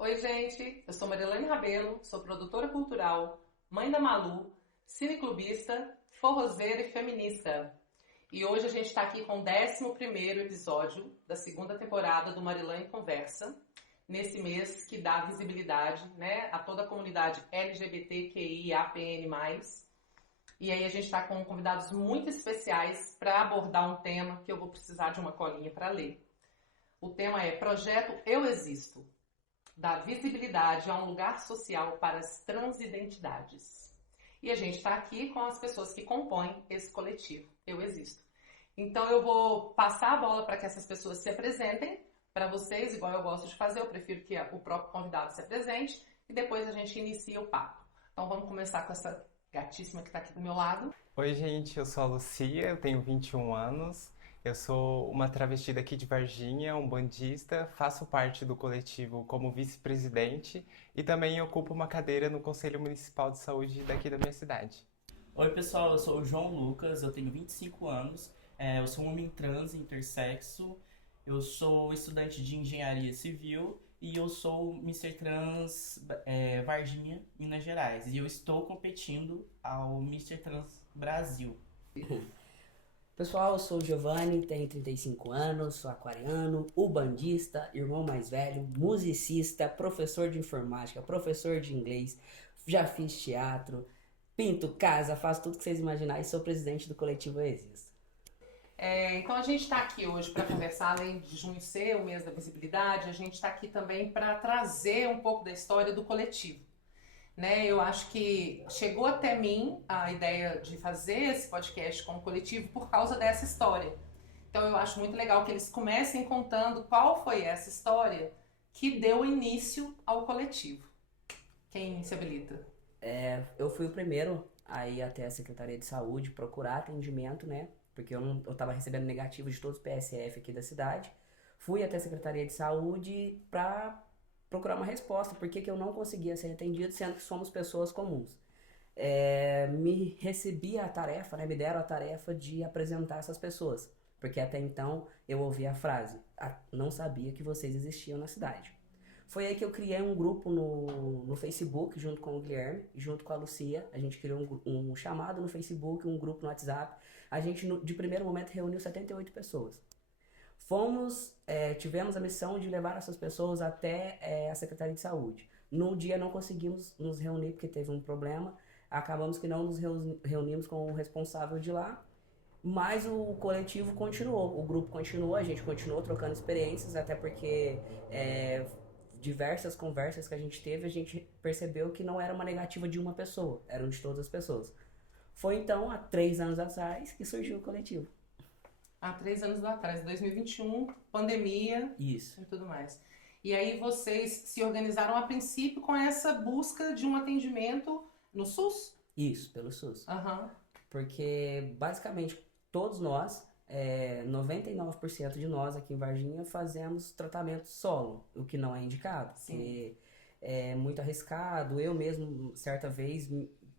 Oi, gente. Eu sou Marilene Rabelo, sou produtora cultural, mãe da Malu, cineclubista, forrozeira e feminista. E hoje a gente está aqui com o 11º episódio da segunda temporada do Marilene Conversa, nesse mês que dá visibilidade, né, a toda a comunidade LGBTQIAPN+. E aí a gente está com convidados muito especiais para abordar um tema que eu vou precisar de uma colinha para ler. O tema é Projeto Eu Existo. Dar visibilidade a um lugar social para as transidentidades. E a gente está aqui com as pessoas que compõem esse coletivo, Eu Existo. Então eu vou passar a bola para que essas pessoas se apresentem para vocês, igual eu gosto de fazer, eu prefiro que o próprio convidado se apresente e depois a gente inicia o papo. Então vamos começar com essa gatíssima que está aqui do meu lado. Oi, gente, eu sou a Lucia, eu tenho 21 anos, eu sou uma travesti daqui de Varginha, umbandista, faço parte do coletivo como vice-presidente e também ocupo uma cadeira no Conselho Municipal de Saúde daqui da minha cidade. Oi pessoal, eu sou o João Lucas, eu tenho 25 anos, eu sou um homem trans, intersexo, eu sou estudante de engenharia civil e eu sou Mister Trans Varginha, Minas Gerais. E eu estou competindo ao Mister Trans Brasil. Pessoal, eu sou o Giovanni, tenho 35 anos, sou aquariano, ubandista, irmão mais velho, musicista, professor de informática, professor de inglês, já fiz teatro, pinto casa, faço tudo que vocês imaginarem e sou presidente do coletivo Eu Existo. Então a gente está aqui hoje para conversar, além de junho ser o mês da visibilidade, a gente está aqui também para trazer um pouco da história do coletivo. Né? Eu acho que chegou até mim a ideia de fazer esse podcast como coletivo por causa dessa história. Então eu acho muito legal que eles comecem contando qual foi essa história que deu início ao coletivo. Quem se habilita? Eu fui o primeiro a ir até a Secretaria de Saúde procurar atendimento, né? Porque eu estava recebendo negativo de todos os PSF aqui da cidade. Fui até a Secretaria de Saúde para procurar uma resposta, por que eu não conseguia ser atendido, sendo que somos pessoas comuns. Me recebi a tarefa, né, me deram a tarefa de apresentar essas pessoas, porque até então eu ouvi a frase, não sabia que vocês existiam na cidade. Foi aí que eu criei um grupo no Facebook, junto com o Guilherme, junto com a Lucia. A gente criou um chamado no Facebook, um grupo no WhatsApp. A gente, de primeiro momento, reuniu 78 pessoas. Tivemos a missão de levar essas pessoas até a Secretaria de Saúde. No dia não conseguimos nos reunir porque teve um problema. Acabamos que não nos reunimos com o responsável de lá. Mas o coletivo continuou, o grupo continuou, a gente continuou trocando experiências, até porque diversas conversas que a gente teve, a gente percebeu que não era uma negativa de uma pessoa, eram de todas as pessoas. Foi então, há 3 anos atrás, que surgiu o coletivo. Há 3 anos atrás, 2021, pandemia. Isso. E tudo mais. E aí vocês se organizaram a princípio com essa busca de um atendimento no SUS? Isso, pelo SUS. Aham. Porque basicamente todos nós, 99% de nós aqui em Varginha fazemos tratamento solo, o que não é indicado, porque é muito arriscado. Eu mesmo, certa vez,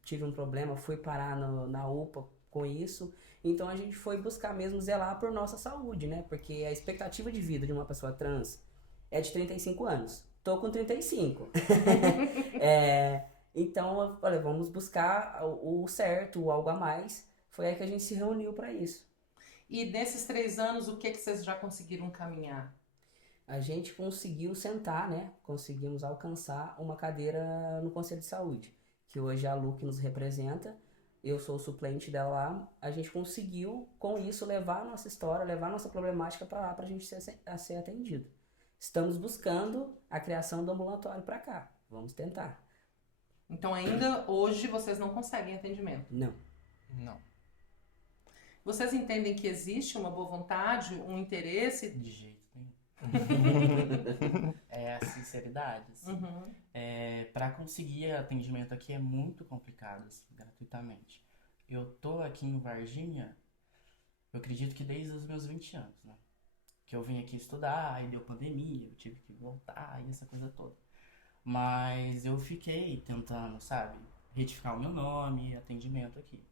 tive um problema, fui parar na UPA com isso, então a gente foi buscar mesmo zelar por nossa saúde, né? Porque a expectativa de vida de uma pessoa trans é de 35 anos. Tô com 35. Então eu falei, vamos buscar o certo, algo a mais. Foi aí que a gente se reuniu para isso. E nesses 3 anos, o que vocês já conseguiram caminhar? A gente conseguiu sentar, né? Conseguimos alcançar uma cadeira no Conselho de Saúde, que hoje é a Lu que nos representa. Eu sou o suplente dela lá. A gente conseguiu, com isso, levar a nossa história, levar a nossa problemática para lá, para a gente ser atendido. Estamos buscando a criação do ambulatório para cá. Vamos tentar. Então ainda hoje vocês não conseguem atendimento? Não. Não. Vocês entendem que existe uma boa vontade, um interesse? De jeito nenhum. É a sinceridade, assim. Uhum. Para conseguir atendimento aqui é muito complicado, assim, gratuitamente. Eu tô aqui em Varginha, eu acredito que desde os meus 20 anos, né? Que eu vim aqui estudar, aí deu pandemia, eu tive que voltar e essa coisa toda. Mas eu fiquei tentando, sabe, retificar o meu nome, atendimento aqui.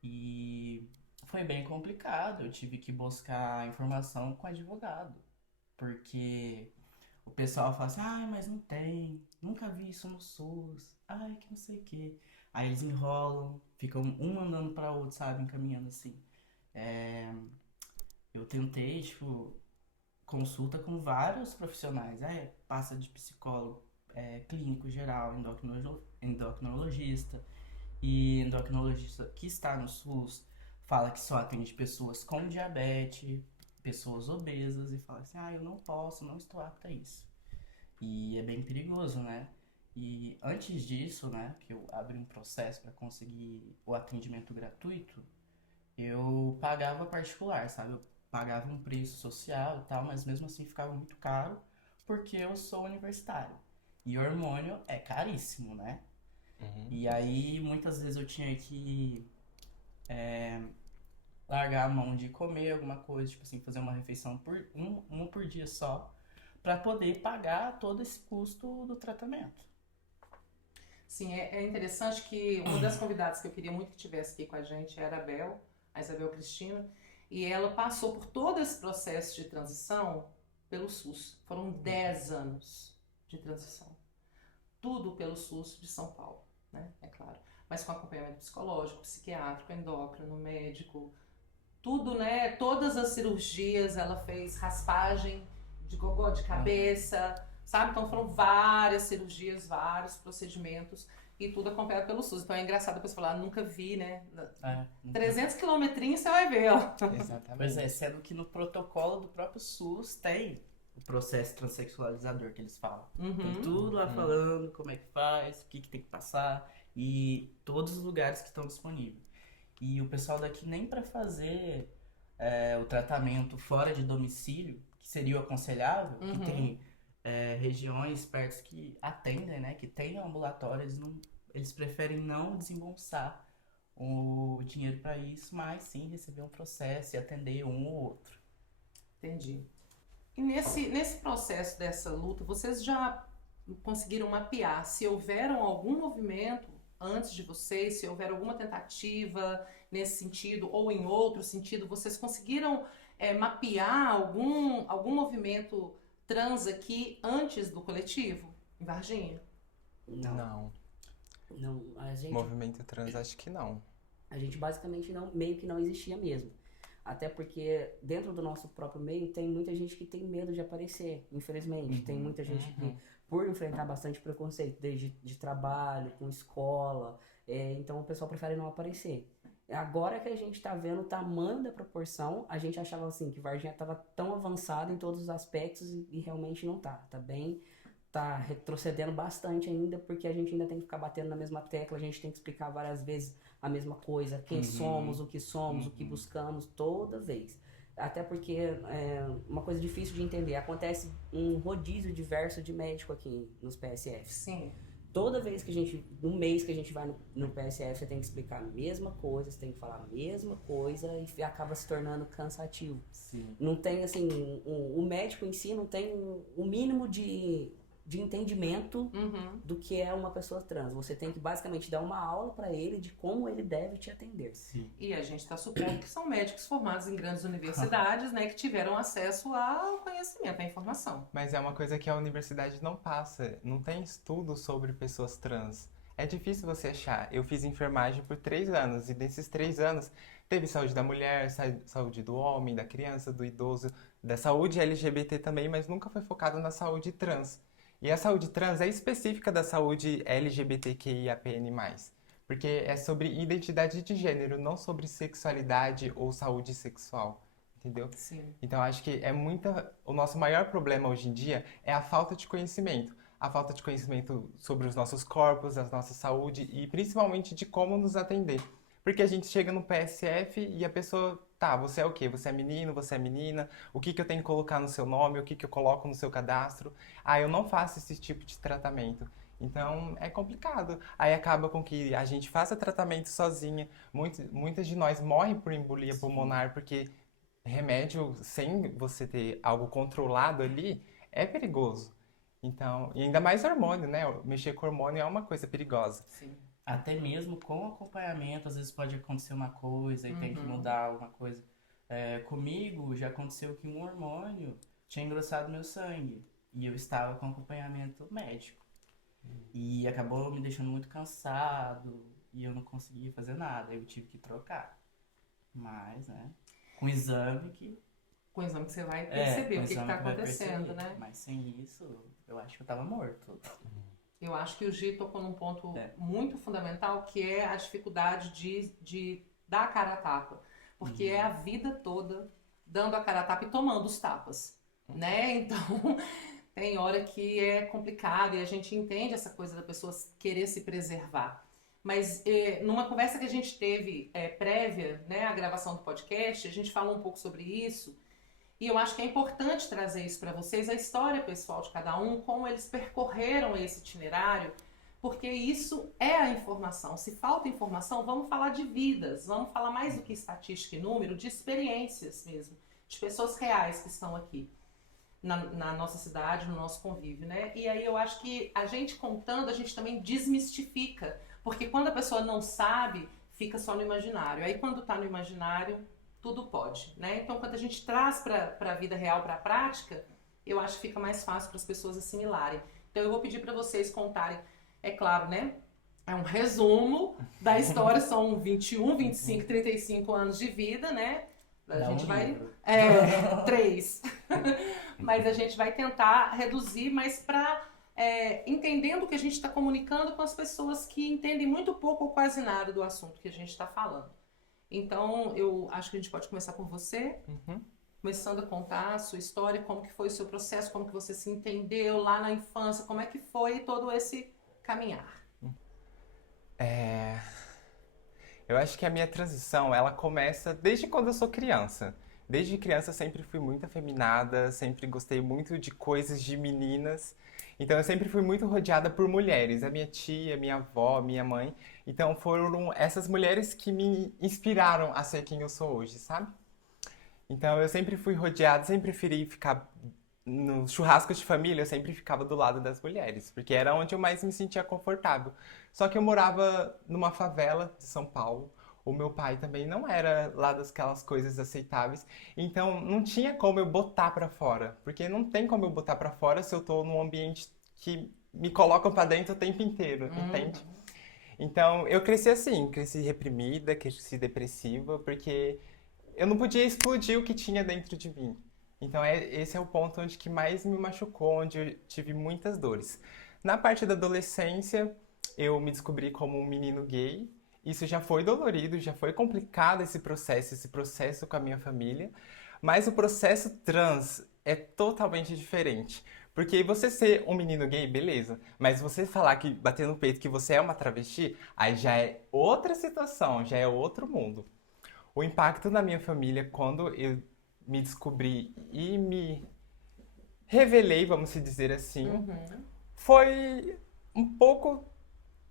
E foi bem complicado, eu tive que buscar informação com advogado, porque o pessoal fala assim, ai, mas não tem, nunca vi isso no SUS, ai, que não sei o quê. Aí eles enrolam, ficam um mandando pra outro, sabe, encaminhando assim. É, eu tentei, tipo, consulta com vários profissionais, passa de psicólogo, clínico geral, endocrinologista, e endocrinologista que está no SUS fala que só atende pessoas com diabetes, pessoas obesas, e fala assim, eu não posso, não estou apta a isso. E é bem perigoso, né? E antes disso, né, que eu abri um processo para conseguir o atendimento gratuito, eu pagava particular, sabe? Eu pagava um preço social e tal, mas mesmo assim ficava muito caro, porque eu sou universitário. E hormônio é caríssimo, né? Uhum. E aí muitas vezes eu tinha que largar a mão de comer alguma coisa, tipo assim, fazer uma refeição uma por dia só, para poder pagar todo esse custo do tratamento. Sim, é interessante que uma das convidadas que eu queria muito que tivesse aqui com a gente era a Isabel Cristina, e ela passou por todo esse processo de transição pelo SUS. Foram 10 anos de transição. Tudo pelo SUS de São Paulo, né? É claro. Mas com acompanhamento psicológico, psiquiátrico, endócrino, médico, tudo, né? Todas as cirurgias, ela fez raspagem de gogó de cabeça, sabe? Então foram várias cirurgias, vários procedimentos e tudo acompanhado pelo SUS. Então é engraçado depois falar, nunca vi, né? 300 quilometrinhos você vai ver, ó. Exatamente. Pois é, sendo que no protocolo do próprio SUS tem o processo transexualizador que eles falam. Tem tudo lá falando como é que faz, o que tem que passar e todos os lugares que estão disponíveis. E o pessoal daqui nem para fazer o tratamento fora de domicílio, que seria o aconselhável, que tem regiões perto que atendem, né, que tem ambulatório, eles preferem não desembolsar o dinheiro para isso, mas sim receber um processo e atender um ou outro. Entendi. E nesse processo dessa luta, vocês já conseguiram mapear se houveram algum movimento antes de vocês, se houver alguma tentativa nesse sentido ou em outro sentido, vocês conseguiram mapear algum movimento trans aqui antes do coletivo, em Varginha? Não. Não, a gente... Movimento trans, acho que não. A gente basicamente meio que não existia mesmo. Até porque dentro do nosso próprio meio tem muita gente que tem medo de aparecer, infelizmente. Tem muita gente que, por enfrentar bastante preconceito, desde de trabalho, com escola, então o pessoal prefere não aparecer. Agora que a gente tá vendo o tamanho da proporção, a gente achava assim que Varginha tava tão avançada em todos os aspectos e realmente não tá. Tá retrocedendo bastante ainda, porque a gente ainda tem que ficar batendo na mesma tecla, a gente tem que explicar várias vezes a mesma coisa, quem somos, o que buscamos, toda vez. Até porque é uma coisa difícil de entender, acontece um rodízio diverso de médico aqui nos PSFs. Sim. Toda vez que a gente, no mês que a gente vai no PSF, você tem que explicar a mesma coisa, você tem que falar a mesma coisa e acaba se tornando cansativo. Sim. Não tem, assim, o médico em si não tem o mínimo de entendimento do que é uma pessoa trans. Você tem que basicamente dar uma aula para ele de como ele deve te atender. Sim. E a gente está supondo que são médicos formados em grandes universidades, né, que tiveram acesso ao conhecimento, à informação. Mas é uma coisa que a universidade não passa. Não tem estudo sobre pessoas trans. É difícil você achar. Eu fiz enfermagem por 3 anos e nesses 3 anos teve saúde da mulher, saúde do homem, da criança, do idoso, da saúde LGBT também, mas nunca foi focado na saúde trans. E a saúde trans é específica da saúde LGBTQIAPN+, porque é sobre identidade de gênero, não sobre sexualidade ou saúde sexual, entendeu? Sim. Então acho que o nosso maior problema hoje em dia é a falta de conhecimento. A falta de conhecimento sobre os nossos corpos, a nossa saúde e principalmente de como nos atender. Porque a gente chega no PSF e a pessoa, tá, você é o quê? Você é menino, você é menina? O que eu tenho que colocar no seu nome? O que eu coloco no seu cadastro? Eu não faço esse tipo de tratamento. Então, é complicado. Aí acaba com que a gente faça tratamento sozinha. Muitas de nós morrem por embolia pulmonar porque remédio sem você ter algo controlado ali é perigoso. Então, e ainda mais hormônio, né? Mexer com hormônio é uma coisa perigosa. Sim. Até mesmo com acompanhamento, às vezes pode acontecer uma coisa e tem que mudar alguma coisa. Comigo já aconteceu que um hormônio tinha engrossado meu sangue. E eu estava com acompanhamento médico. E acabou me deixando muito cansado e eu não conseguia fazer nada. Eu tive que trocar. Mas, né, com o exame que... Com o exame que você vai perceber com o que exame está que vai acontecendo, perceber. né? Mas sem isso, eu acho que eu tava morto. Eu acho que o Gi tocou num ponto É. muito fundamental, que é a dificuldade de dar a cara a tapa. Porque é a vida toda dando a cara a tapa e tomando os tapas, né? Então, tem hora que é complicado e a gente entende essa coisa da pessoa querer se preservar. Mas numa conversa que a gente teve prévia, né, à gravação do podcast, a gente falou um pouco sobre isso. E eu acho que é importante trazer isso para vocês, a história pessoal de cada um, como eles percorreram esse itinerário, porque isso é a informação. Se falta informação, vamos falar de vidas, vamos falar mais do que estatística e número, de experiências mesmo, de pessoas reais que estão aqui na nossa cidade, no nosso convívio, né? E aí eu acho que a gente contando, a gente também desmistifica, porque quando a pessoa não sabe, fica só no imaginário. Aí quando tá no imaginário, tudo pode, né? Então, quando a gente traz para a vida real, para a prática, eu acho que fica mais fácil para as pessoas assimilarem. Então, eu vou pedir para vocês contarem, é claro, né? É um resumo da história, são 21, 25, 35 anos de vida, né? A gente vai... livro. 3. Mas a gente vai tentar reduzir, mas para... entendendo que a gente está comunicando com as pessoas que entendem muito pouco ou quase nada do assunto que a gente está falando. Então, eu acho que a gente pode começar por você, começando a contar a sua história, como que foi o seu processo, como que você se entendeu lá na infância, como é que foi todo esse caminhar. Eu acho que a minha transição, ela começa desde quando eu sou criança. Desde criança eu sempre fui muito afeminada, sempre gostei muito de coisas de meninas. Então eu sempre fui muito rodeada por mulheres, a minha tia, minha avó, minha mãe. Então foram essas mulheres que me inspiraram a ser quem eu sou hoje, sabe? Então eu sempre fui rodeada, sempre preferi ficar no churrasco de família, eu sempre ficava do lado das mulheres, porque era onde eu mais me sentia confortável. Só que eu morava numa favela de São Paulo. O meu pai também não era lá daquelas coisas aceitáveis, então não tinha como eu botar pra fora, porque não tem como eu botar pra fora se eu tô num ambiente que me colocam pra dentro o tempo inteiro, entende? Então eu cresci assim, cresci reprimida, cresci depressiva, porque eu não podia explodir o que tinha dentro de mim. Então esse é o ponto onde que mais me machucou, onde eu tive muitas dores. Na parte da adolescência, eu me descobri como um menino gay. Isso já foi dolorido, já foi complicado esse processo com a minha família. Mas o processo trans é totalmente diferente. Porque você ser um menino gay, beleza. Mas você falar que, bater no peito que você é uma travesti, aí já é outra situação, já é outro mundo. O impacto na minha família, quando eu me descobri e me revelei, vamos dizer assim, foi um pouco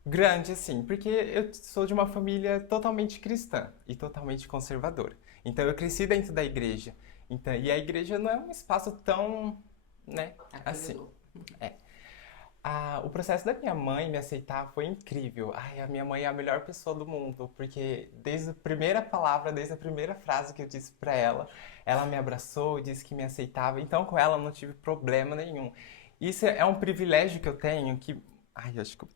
grande, assim, porque eu sou de uma família totalmente cristã e totalmente conservadora. Então eu cresci dentro da igreja. Então, e a igreja não é um espaço tão, né, assim. O processo da minha mãe me aceitar foi incrível. Ai, a minha mãe é a melhor pessoa do mundo, porque desde a primeira palavra, desde a primeira frase que eu disse pra ela, ela me abraçou, disse que me aceitava. Então com ela eu não tive problema nenhum. Isso é um privilégio que eu tenho que... Ai, acho que eu...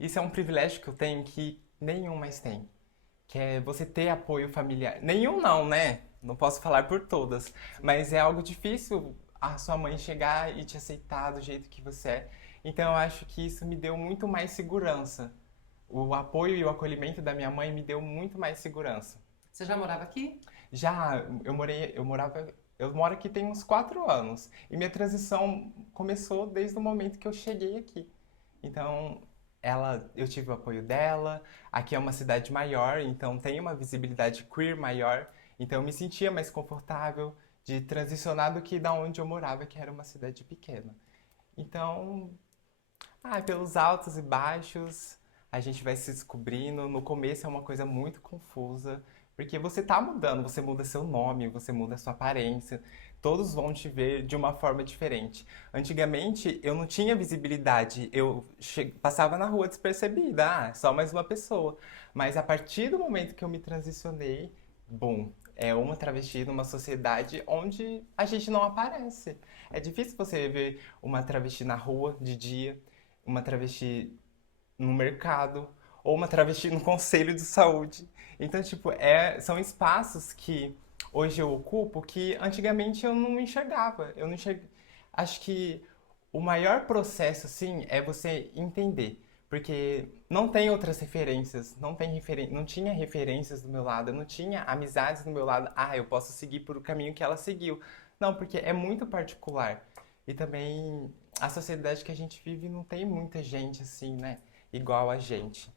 Isso é um privilégio que eu tenho que nenhum mais tem. Que é você ter apoio familiar. Nenhum não, né? Não posso falar por todas. Mas é algo difícil a sua mãe chegar e te aceitar do jeito que você é. Então eu acho que isso me deu muito mais segurança. O apoio e o acolhimento da minha mãe me deu muito mais segurança. Você já morava aqui? Já, eu moro aqui tem uns 4 anos. E minha transição começou desde o momento que eu cheguei aqui. Então, eu tive o apoio dela. Aqui é uma cidade maior, então tem uma visibilidade queer maior. Então eu me sentia mais confortável de transicionar do que da onde eu morava, que era uma cidade pequena. Então, pelos altos e baixos, a gente vai se descobrindo. No começo é uma coisa muito confusa, porque você tá mudando, você muda seu nome, você muda sua aparência, todos vão te ver de uma forma diferente. Antigamente, eu não tinha visibilidade, eu passava na rua despercebida, só mais uma pessoa. Mas a partir do momento que eu me transicionei, bum, é uma travesti numa sociedade onde a gente não aparece. É difícil você ver uma travesti na rua de dia, uma travesti no mercado, ou uma travesti no conselho de saúde. Então, tipo, são espaços que hoje eu ocupo que antigamente eu não enxergava. Eu não enxerg... Acho que o maior processo, assim, é você entender. Porque não tem outras referências, não tinha referências do meu lado, eu não tinha amizades do meu lado. Ah, eu posso seguir por o caminho que ela seguiu. Não, porque é muito particular. E também a sociedade que a gente vive não tem muita gente assim, né? Igual a gente.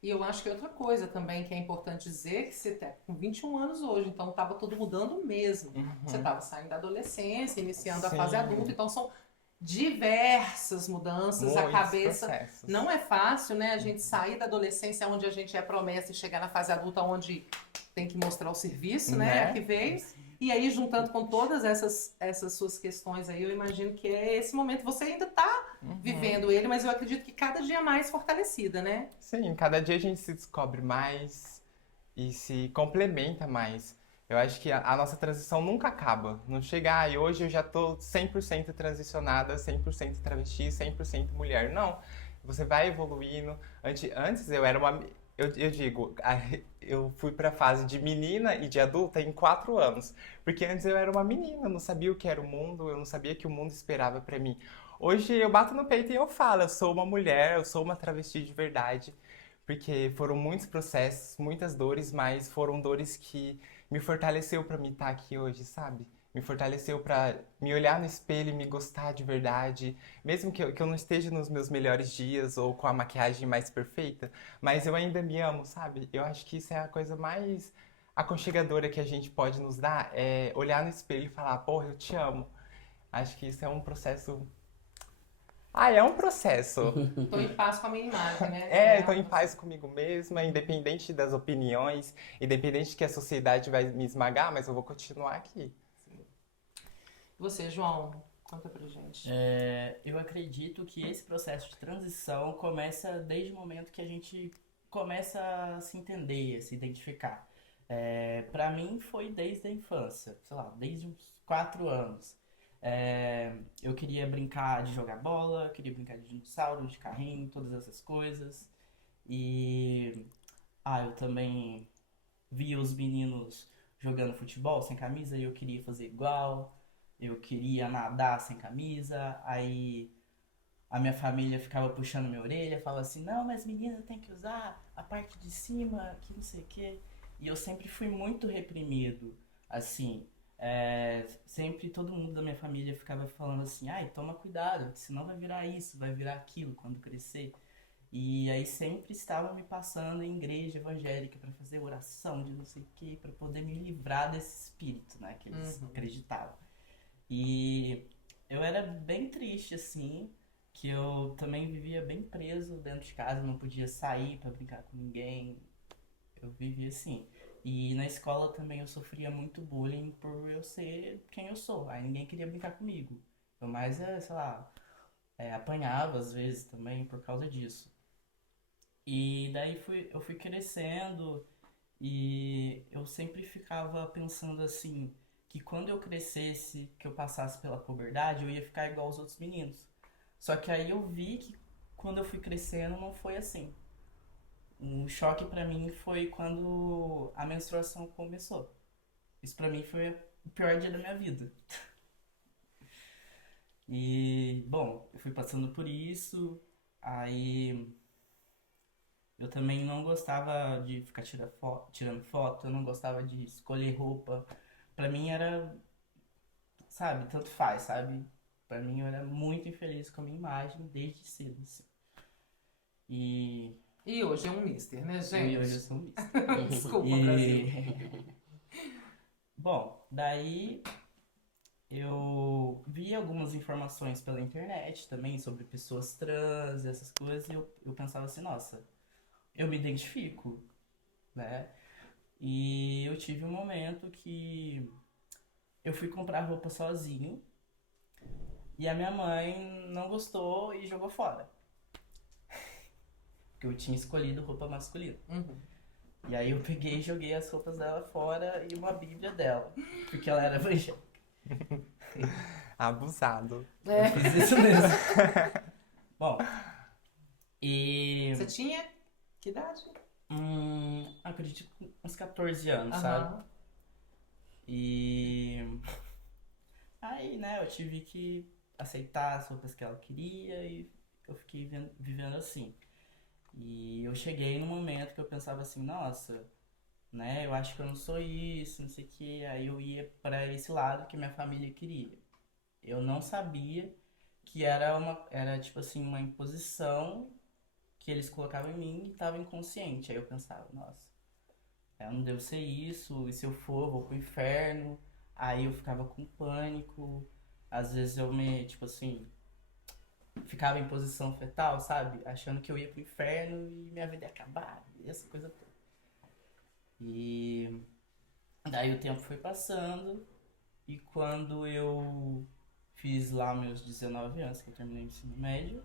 E eu acho que outra coisa também que é importante dizer, que você tá com 21 anos hoje, então estava tudo mudando mesmo. Você Uhum. estava saindo da adolescência, iniciando a fase Sim, adulta, então são diversas mudanças, a muitos cabeça processos. não é fácil, né? A gente sair da adolescência onde a gente é promessa e chegar na fase adulta onde tem que mostrar o serviço, né? Que Né? veio. E aí, juntando com todas essas suas questões aí, eu imagino que é esse momento. Você ainda está Uhum. vivendo ele, mas eu acredito que cada dia mais fortalecida, né? Sim, cada dia a gente se descobre mais e se complementa mais. Eu acho que a nossa transição nunca acaba. Não chega, e hoje eu já tô 100% transicionada, 100% travesti, 100% mulher. Não. Você vai evoluindo. Antes eu era uma. Eu digo, eu fui pra fase de menina e de adulta em 4 anos. Porque antes eu era uma menina, eu não sabia o que era o mundo, eu não sabia que o mundo esperava pra mim. Hoje eu bato no peito e eu falo, eu sou uma mulher, eu sou uma travesti de verdade. Porque foram muitos processos, muitas dores, mas foram dores que me fortaleceu pra me estar aqui hoje, sabe? Me fortaleceu pra me olhar no espelho e me gostar de verdade, mesmo que eu não esteja nos meus melhores dias ou com a maquiagem mais perfeita, mas eu ainda me amo, sabe? Eu acho que isso é a coisa mais aconchegadora que a gente pode nos dar, é olhar no espelho e falar, porra, eu te amo. Acho que isso é um processo. Ah, é um processo. Tô em paz com a minha imagem, né? É, estou Real, em você. paz comigo mesma, independente das opiniões, independente que a sociedade vai me esmagar, mas eu vou continuar aqui. Você, João, conta pra gente. Eu acredito que esse processo de transição começa desde o momento que a gente começa a se entender, a se identificar. Para mim foi desde a infância, sei lá, desde uns 4 anos. Eu queria brincar de jogar bola, queria brincar de dinossauro, de carrinho, todas essas coisas. E eu também via os meninos jogando futebol sem camisa e eu queria fazer igual. Eu queria nadar sem camisa, aí a minha família ficava puxando minha orelha, falava assim, não, mas menina tem que usar a parte de cima, que não sei o quê. E eu sempre fui muito reprimido, assim, sempre todo mundo da minha família ficava falando assim, ai, toma cuidado, senão vai virar isso, vai virar aquilo quando crescer. E aí sempre estavam me passando em igreja evangélica para fazer oração de não sei o quê, para poder me livrar desse espírito, né, que eles Uhum. acreditavam. E eu era bem triste, assim, que eu também vivia bem preso dentro de casa, não podia sair pra brincar com ninguém. Eu vivia assim. E na escola também eu sofria muito bullying por eu ser quem eu sou. Aí ninguém queria brincar comigo. Eu mais, sei lá, apanhava às vezes também por causa disso. E daí eu fui crescendo e eu sempre ficava pensando assim, que quando eu crescesse, que eu passasse pela puberdade, eu ia ficar igual aos outros meninos. Só que aí eu vi que quando eu fui crescendo não foi assim. Um choque pra mim foi quando a menstruação começou. Isso pra mim foi o pior dia da minha vida. E, bom, eu fui passando por isso, aí eu também não gostava de ficar tirando foto, eu não gostava de escolher roupa. Pra mim era, sabe, tanto faz, sabe? Pra mim eu era muito infeliz com a minha imagem desde cedo, assim. E, E hoje é um mister, né, e hoje eu gente? sou um misto. Desculpa, Brasil. E, bom, daí eu vi algumas informações pela internet também sobre pessoas trans, essas coisas, e eu pensava assim, nossa, eu me identifico, né? E eu tive um momento que eu fui comprar roupa sozinho e a minha mãe não gostou e jogou fora. Porque eu tinha escolhido roupa masculina. Uhum. E aí eu peguei e joguei as roupas dela fora e uma bíblia dela. Porque ela era evangélica. Abusado. Eu fiz isso mesmo. Bom, e Você tinha que idade? acredito que uns 14 anos, sabe? Aham. E aí, né, eu tive que aceitar as roupas que ela queria e eu fiquei vivendo assim. E eu cheguei num momento que eu pensava assim, nossa, né, eu acho que eu não sou isso, não sei o quê. Aí eu ia pra esse lado que minha família queria. Eu não sabia que era tipo assim, uma imposição que eles colocavam em mim e estava inconsciente. Aí eu pensava, nossa, eu não devo ser isso, e se eu for, eu vou pro inferno. Aí eu ficava com pânico. Às vezes eu tipo assim, ficava em posição fetal, sabe? Achando que eu ia pro inferno e minha vida ia acabar, e essa coisa toda. E daí o tempo foi passando, e quando eu fiz lá meus 19 anos, que eu terminei o ensino médio,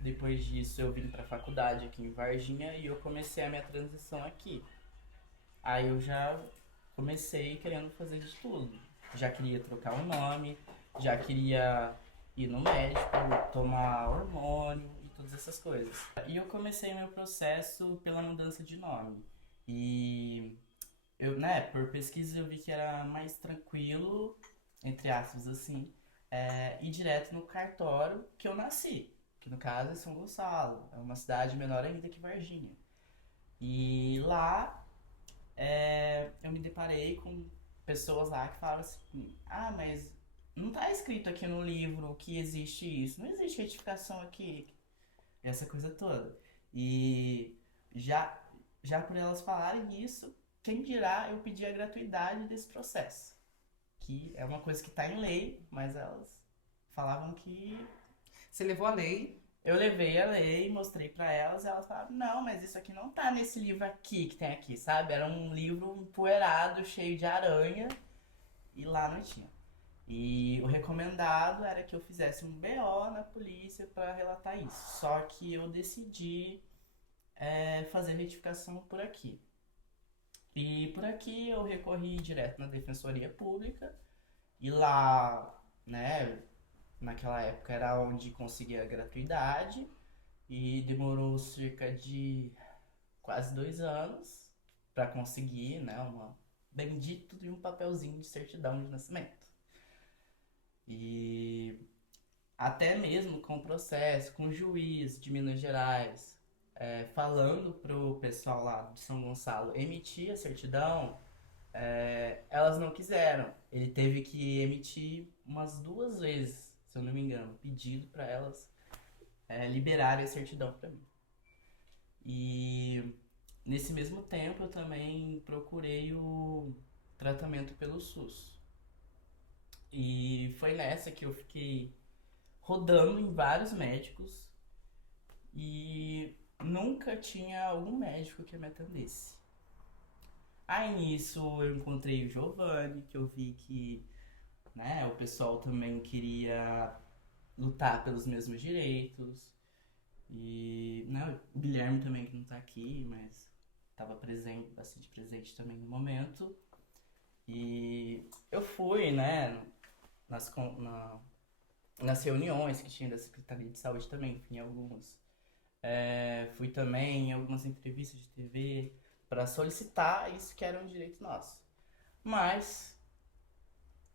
depois disso eu vim pra faculdade aqui em Varginha e eu comecei a minha transição aqui. Aí eu já comecei querendo fazer de tudo. Já queria trocar o nome, já queria ir no médico, tomar hormônio e todas essas coisas. E eu comecei meu processo pela mudança de nome. E eu, né, por pesquisa eu vi que era mais tranquilo, entre aspas assim, ir direto no cartório que eu nasci. Que no caso é São Gonçalo, é uma cidade menor ainda que Varginha. E lá eu me deparei com pessoas lá que falaram assim, ah, mas não tá escrito aqui no livro que existe isso, não existe retificação aqui, essa coisa toda. E já, já por elas falarem isso, quem dirá eu pedir a gratuidade desse processo, que é uma coisa que tá em lei, mas elas falavam que Você levou a lei. eu levei a lei, mostrei pra elas, e elas falaram, não, mas isso aqui não tá nesse livro aqui que tem aqui, sabe? Era um livro empoeirado, cheio de aranha, e lá não tinha. E o recomendado era que eu fizesse um BO na polícia pra relatar isso. Só que eu decidi fazer retificação por aqui. E por aqui eu recorri direto na Defensoria Pública, e lá, né, naquela época era onde conseguia a gratuidade e demorou cerca de quase 2 anos para conseguir, né, bendito de um papelzinho de certidão de nascimento. E até mesmo com o processo, com o juiz de Minas Gerais, falando pro pessoal lá de São Gonçalo emitir a certidão, elas não quiseram. Ele teve que emitir umas 2 vezes, se eu não me engano, pedido para elas liberarem a certidão para mim. E nesse mesmo tempo eu também procurei o tratamento pelo SUS. E foi nessa que eu fiquei rodando em vários médicos e nunca tinha algum médico que me atendesse. Aí nisso eu encontrei o Giovanni, que eu vi que, né, o pessoal também queria lutar pelos mesmos direitos. E, né, o Guilherme também, que não tá aqui, mas estava presente, bastante presente também no momento. E eu fui, né, nas reuniões que tinha da Secretaria de Saúde também, fui em algumas. Fui também em algumas entrevistas de TV para solicitar isso que era um direito nosso. Mas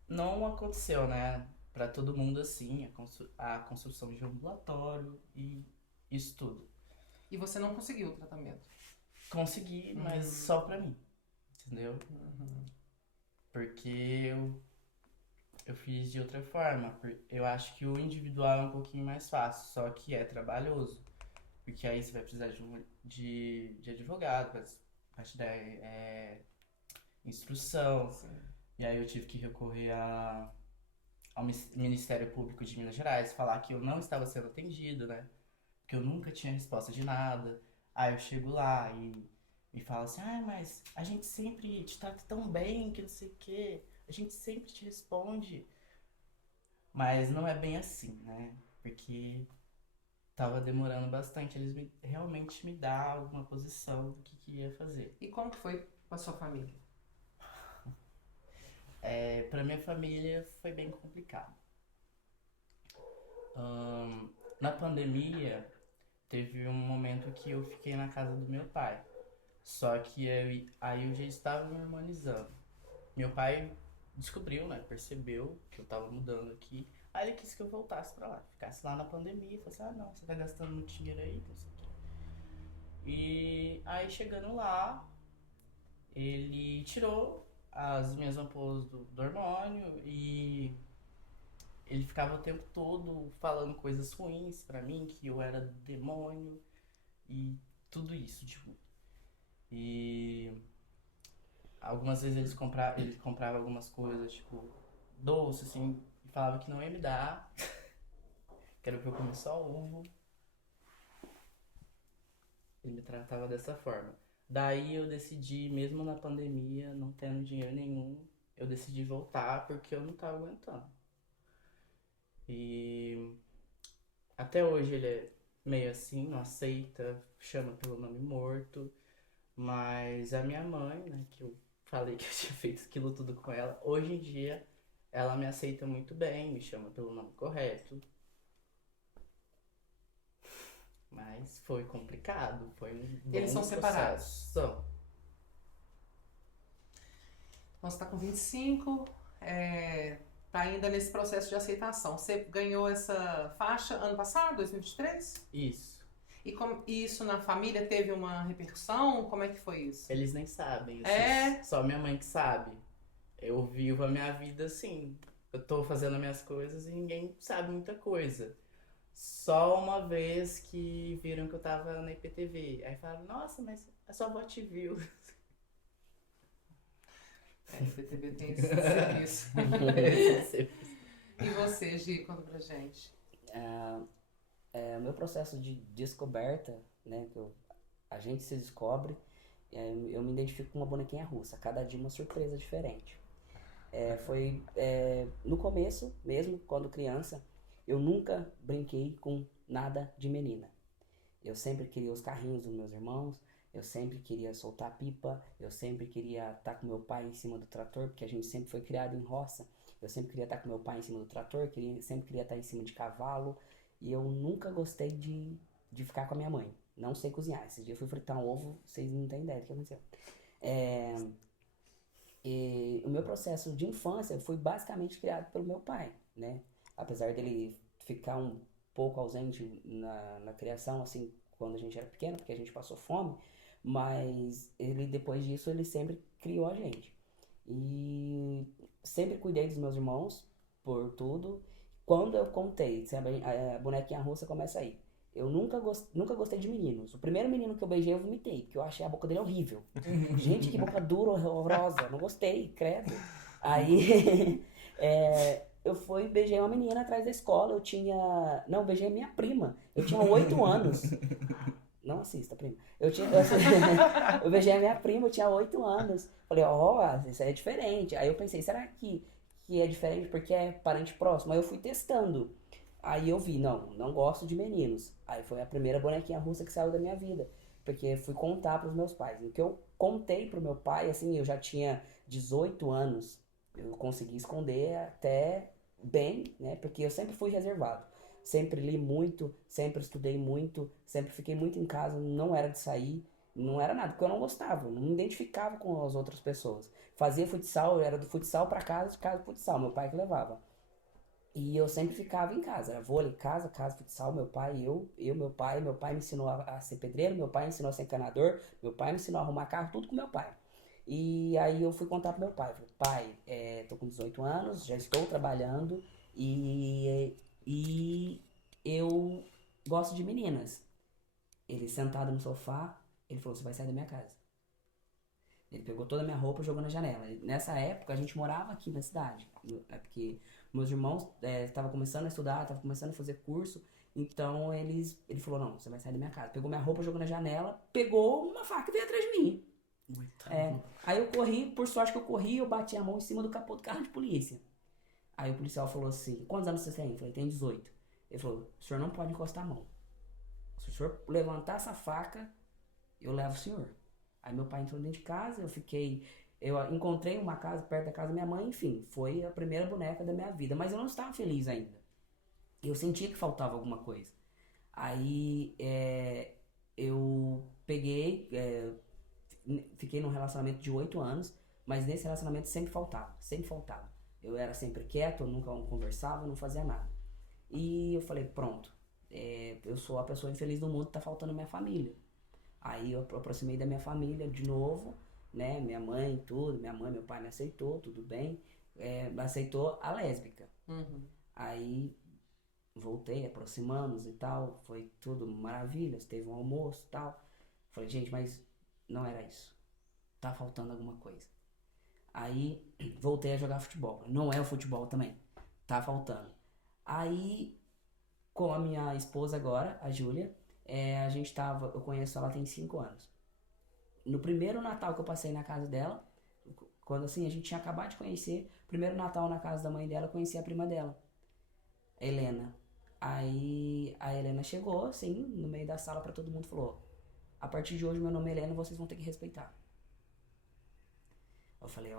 não aconteceu, né? Para todo mundo assim, a construção de um ambulatório e isso tudo. E você não conseguiu o tratamento. Consegui, mas só pra mim, entendeu? Porque eu fiz de outra forma. Eu acho que o individual é um pouquinho mais fácil, só que é trabalhoso. Porque aí você vai precisar de advogado, vai te dar instrução. Sim. E aí eu tive que recorrer ao Ministério Público de Minas Gerais, falar que eu não estava sendo atendido, né? Que eu nunca tinha resposta de nada. Aí eu chego lá e falo assim, ah, mas a gente sempre te trata tão bem, que não sei o quê, a gente sempre te responde. Mas não é bem assim, né? Porque tava demorando bastante, eles realmente me dar alguma posição do que ia fazer. E como que foi com a sua família? Pra minha família foi bem complicado. Na pandemia, teve um momento que eu fiquei na casa do meu pai. Só que aí eu já estava me harmonizando. Meu pai descobriu, né? Percebeu que eu tava mudando aqui. Aí ele quis que eu voltasse pra lá. Ficasse lá na pandemia. E falou assim, ah, não, você tá gastando muito dinheiro aí, que não sei o quê. E aí chegando lá, ele tirou as minhas ampolas do hormônio e ele ficava o tempo todo falando coisas ruins pra mim, que eu era demônio e tudo isso, tipo. E algumas vezes ele comprava algumas coisas, tipo, doce, assim, e falava que não ia me dar, que era pra eu comer só ovo. Ele me tratava dessa forma. Daí eu decidi, mesmo na pandemia, não tendo dinheiro nenhum, eu decidi voltar porque eu não tava aguentando. E até hoje ele é meio assim, não aceita, chama pelo nome morto. Mas a minha mãe, né, que eu falei que eu tinha feito aquilo tudo com ela, hoje em dia ela me aceita muito bem, me chama pelo nome correto. Mas foi complicado, foi um Eles são longo separados? processo. São. Então, você está com 25, tá ainda nesse processo de aceitação. Você ganhou essa faixa ano passado, 2023? Isso. E isso na família teve uma repercussão? Como é que foi isso? Eles nem sabem. É? Só minha mãe que sabe. Eu vivo a minha vida assim. Eu tô fazendo as minhas coisas e ninguém sabe muita coisa. Só uma vez que viram que eu tava na IPTV. Aí falaram, nossa, mas a sua avó te viu. O IPTV tem esse serviço. E você, Gi, conta pra gente. O meu processo de descoberta, né, a gente se descobre, eu me identifico com uma bonequinha russa, cada dia uma surpresa diferente. No começo, mesmo quando criança, eu nunca brinquei com nada de menina. Eu sempre queria os carrinhos dos meus irmãos, eu sempre queria soltar pipa, eu sempre queria estar com meu pai em cima do trator, porque a gente sempre foi criado em roça. Eu sempre queria estar com meu pai em cima do trator, sempre queria estar em cima de cavalo. E eu nunca gostei de ficar com a minha mãe. Não sei cozinhar. Esse dia eu fui fritar um ovo, vocês não têm ideia do que aconteceu. E o meu processo de infância foi basicamente criado pelo meu pai, né? Apesar dele ficar um pouco ausente na criação, assim, quando a gente era pequeno, porque a gente passou fome, mas ele, depois disso, ele sempre criou a gente. E sempre cuidei dos meus irmãos, por tudo. Quando eu contei, sabe, a bonequinha russa começa aí. Eu nunca gostei de meninos. O primeiro menino que eu beijei, eu vomitei, porque eu achei a boca dele horrível. Gente, que boca dura, horrorosa. Não gostei, credo. Aí, eu fui e beijei uma menina atrás da escola. Não, beijei a minha prima. Eu tinha 8 anos. Não assista, prima. Eu beijei a minha prima, eu tinha 8 anos. Falei, isso aí é diferente. Aí eu pensei, será que é diferente porque é parente próximo? Aí eu fui testando. Aí eu vi, não gosto de meninos. Aí foi a primeira bonequinha russa que saiu da minha vida. Porque fui contar pros meus pais. O que eu contei pro meu pai, assim, eu já tinha 18 anos. Eu consegui esconder até bem, né? Porque eu sempre fui reservado. Sempre li muito, sempre estudei muito, sempre fiquei muito em casa, não era de sair, não era nada, porque eu não gostava, não me identificava com as outras pessoas. Fazia futsal, eu era do futsal pra casa, de casa pro futsal, meu pai que levava. E eu sempre ficava em casa, era vôlei, casa, futsal, meu pai, meu pai me ensinou a ser pedreiro, meu pai me ensinou a ser encanador, meu pai me ensinou a arrumar carro, tudo com meu pai. E aí eu fui contar pro meu pai, falei, pai, tô com 18 anos, já estou trabalhando e eu gosto de meninas. Ele sentado no sofá, ele falou, você vai sair da minha casa. Ele pegou toda a minha roupa e jogou na janela. Nessa época, a gente morava aqui na cidade. Porque meus irmãos estavam começando a estudar, estavam começando a fazer curso. Então, ele falou, não, você vai sair da minha casa. Pegou minha roupa, jogou na janela, pegou uma faca e veio atrás de mim. Aí eu corri, por sorte que eu corri, eu bati a mão em cima do capô do carro de polícia. Aí o policial falou assim, quantos anos você tem? Eu falei, tem 18. Ele falou, o senhor não pode encostar a mão. Se o senhor levantar essa faca, eu levo o senhor. Aí meu pai entrou dentro de casa, eu fiquei Eu encontrei uma casa perto da casa da minha mãe, enfim, foi a primeira boneca da minha vida. Mas eu não estava feliz ainda. Eu sentia que faltava alguma coisa. Aí eu peguei, fiquei num relacionamento de 8 anos, mas nesse relacionamento sempre faltava, sempre faltava. Eu era sempre quieto, eu nunca conversava, não fazia nada. E eu falei, pronto, eu sou a pessoa infeliz do mundo, tá faltando minha família. Aí eu aproximei da minha família de novo, né, minha mãe, tudo, minha mãe, meu pai me aceitou, tudo bem, aceitou a lésbica. Aí voltei, aproximamos e tal, foi tudo maravilha, teve um almoço e tal. Falei, gente, mas não era isso, tá faltando alguma coisa. Aí voltei a jogar futebol, não é o futebol também, tá faltando. Aí, com a minha esposa agora, a Júlia, eu conheço ela tem 5 anos. No primeiro Natal que eu passei na casa dela, quando assim, a gente tinha acabado de conhecer, primeiro Natal na casa da mãe dela, eu conheci a prima dela, a Helena. Aí a Helena chegou, assim, no meio da sala pra todo mundo e falou, a partir de hoje meu nome é Helena, vocês vão ter que respeitar. Eu falei,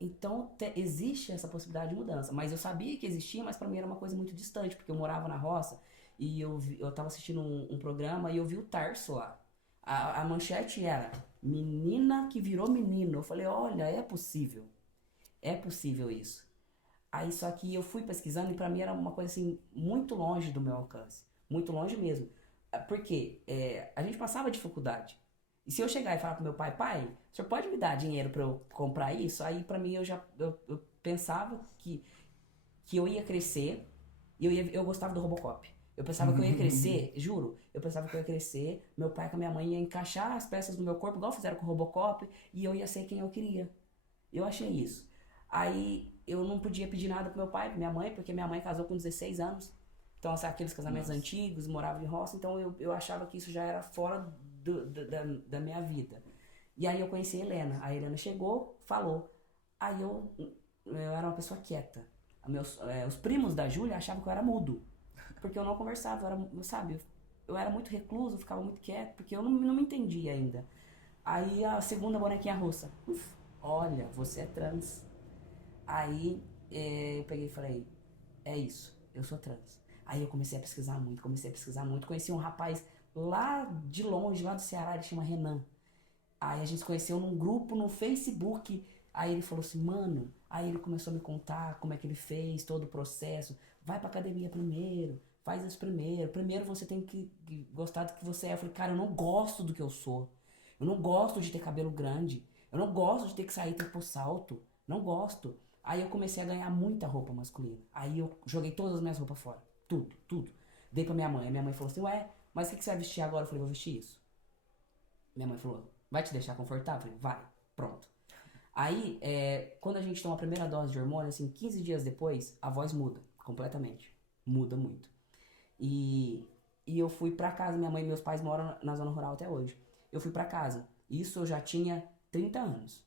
então existe essa possibilidade de mudança. Mas eu sabia que existia, mas pra mim era uma coisa muito distante, porque eu morava na roça e eu tava assistindo um programa e eu vi o Tarso lá. A manchete era, menina que virou menino. Eu falei, olha, é possível isso. Aí só que eu fui pesquisando e pra mim era uma coisa assim, muito longe do meu alcance. Muito longe mesmo. Porque a gente passava dificuldade. E se eu chegar e falar pro meu pai, o senhor pode me dar dinheiro pra eu comprar isso? Aí pra mim eu pensava que eu ia crescer e eu gostava do Robocop. Eu pensava que eu ia crescer, juro, eu pensava que eu ia crescer, meu pai com a minha mãe ia encaixar as peças no meu corpo, igual fizeram com o Robocop, e eu ia ser quem eu queria. Eu achei isso. Aí eu não podia pedir nada pro meu pai, pra minha mãe, porque minha mãe casou com 16 anos. Então, assim, aqueles casamentos antigos, morava em roça, então eu achava que isso já era fora da minha vida. E aí eu conheci a Helena. A Helena chegou, falou. Aí eu era uma pessoa quieta. Os primos da Júlia achavam que eu era mudo. Porque eu não conversava, eu era muito recluso, eu ficava muito quieto, porque eu não me entendia ainda. Aí a segunda bonequinha russa, olha, você é trans. Aí eu peguei e falei, é isso, eu sou trans. Aí eu comecei a pesquisar muito, conheci um rapaz lá de longe, lá do Ceará, ele chama Renan. Aí a gente se conheceu num grupo no Facebook, aí ele falou assim, mano, aí ele começou a me contar como é que ele fez, todo o processo, vai pra academia primeiro, faz isso primeiro você tem que gostar do que você é. Eu falei, cara, eu não gosto do que eu sou, eu não gosto de ter cabelo grande, eu não gosto de ter que sair tempo salto, não gosto. Aí eu comecei a ganhar muita roupa masculina, aí eu joguei todas as minhas roupas fora, tudo. Dei pra minha mãe, a minha mãe falou assim, ué, mas o que você vai vestir agora? Eu falei, vou vestir isso. Minha mãe falou, vai te deixar confortável? Eu falei, vai, pronto. Aí, quando a gente toma a primeira dose de hormônio, assim, 15 dias depois, a voz muda completamente. Muda muito. E eu fui pra casa, minha mãe e meus pais moram na zona rural até hoje. Eu fui pra casa. Isso eu já tinha 30 anos,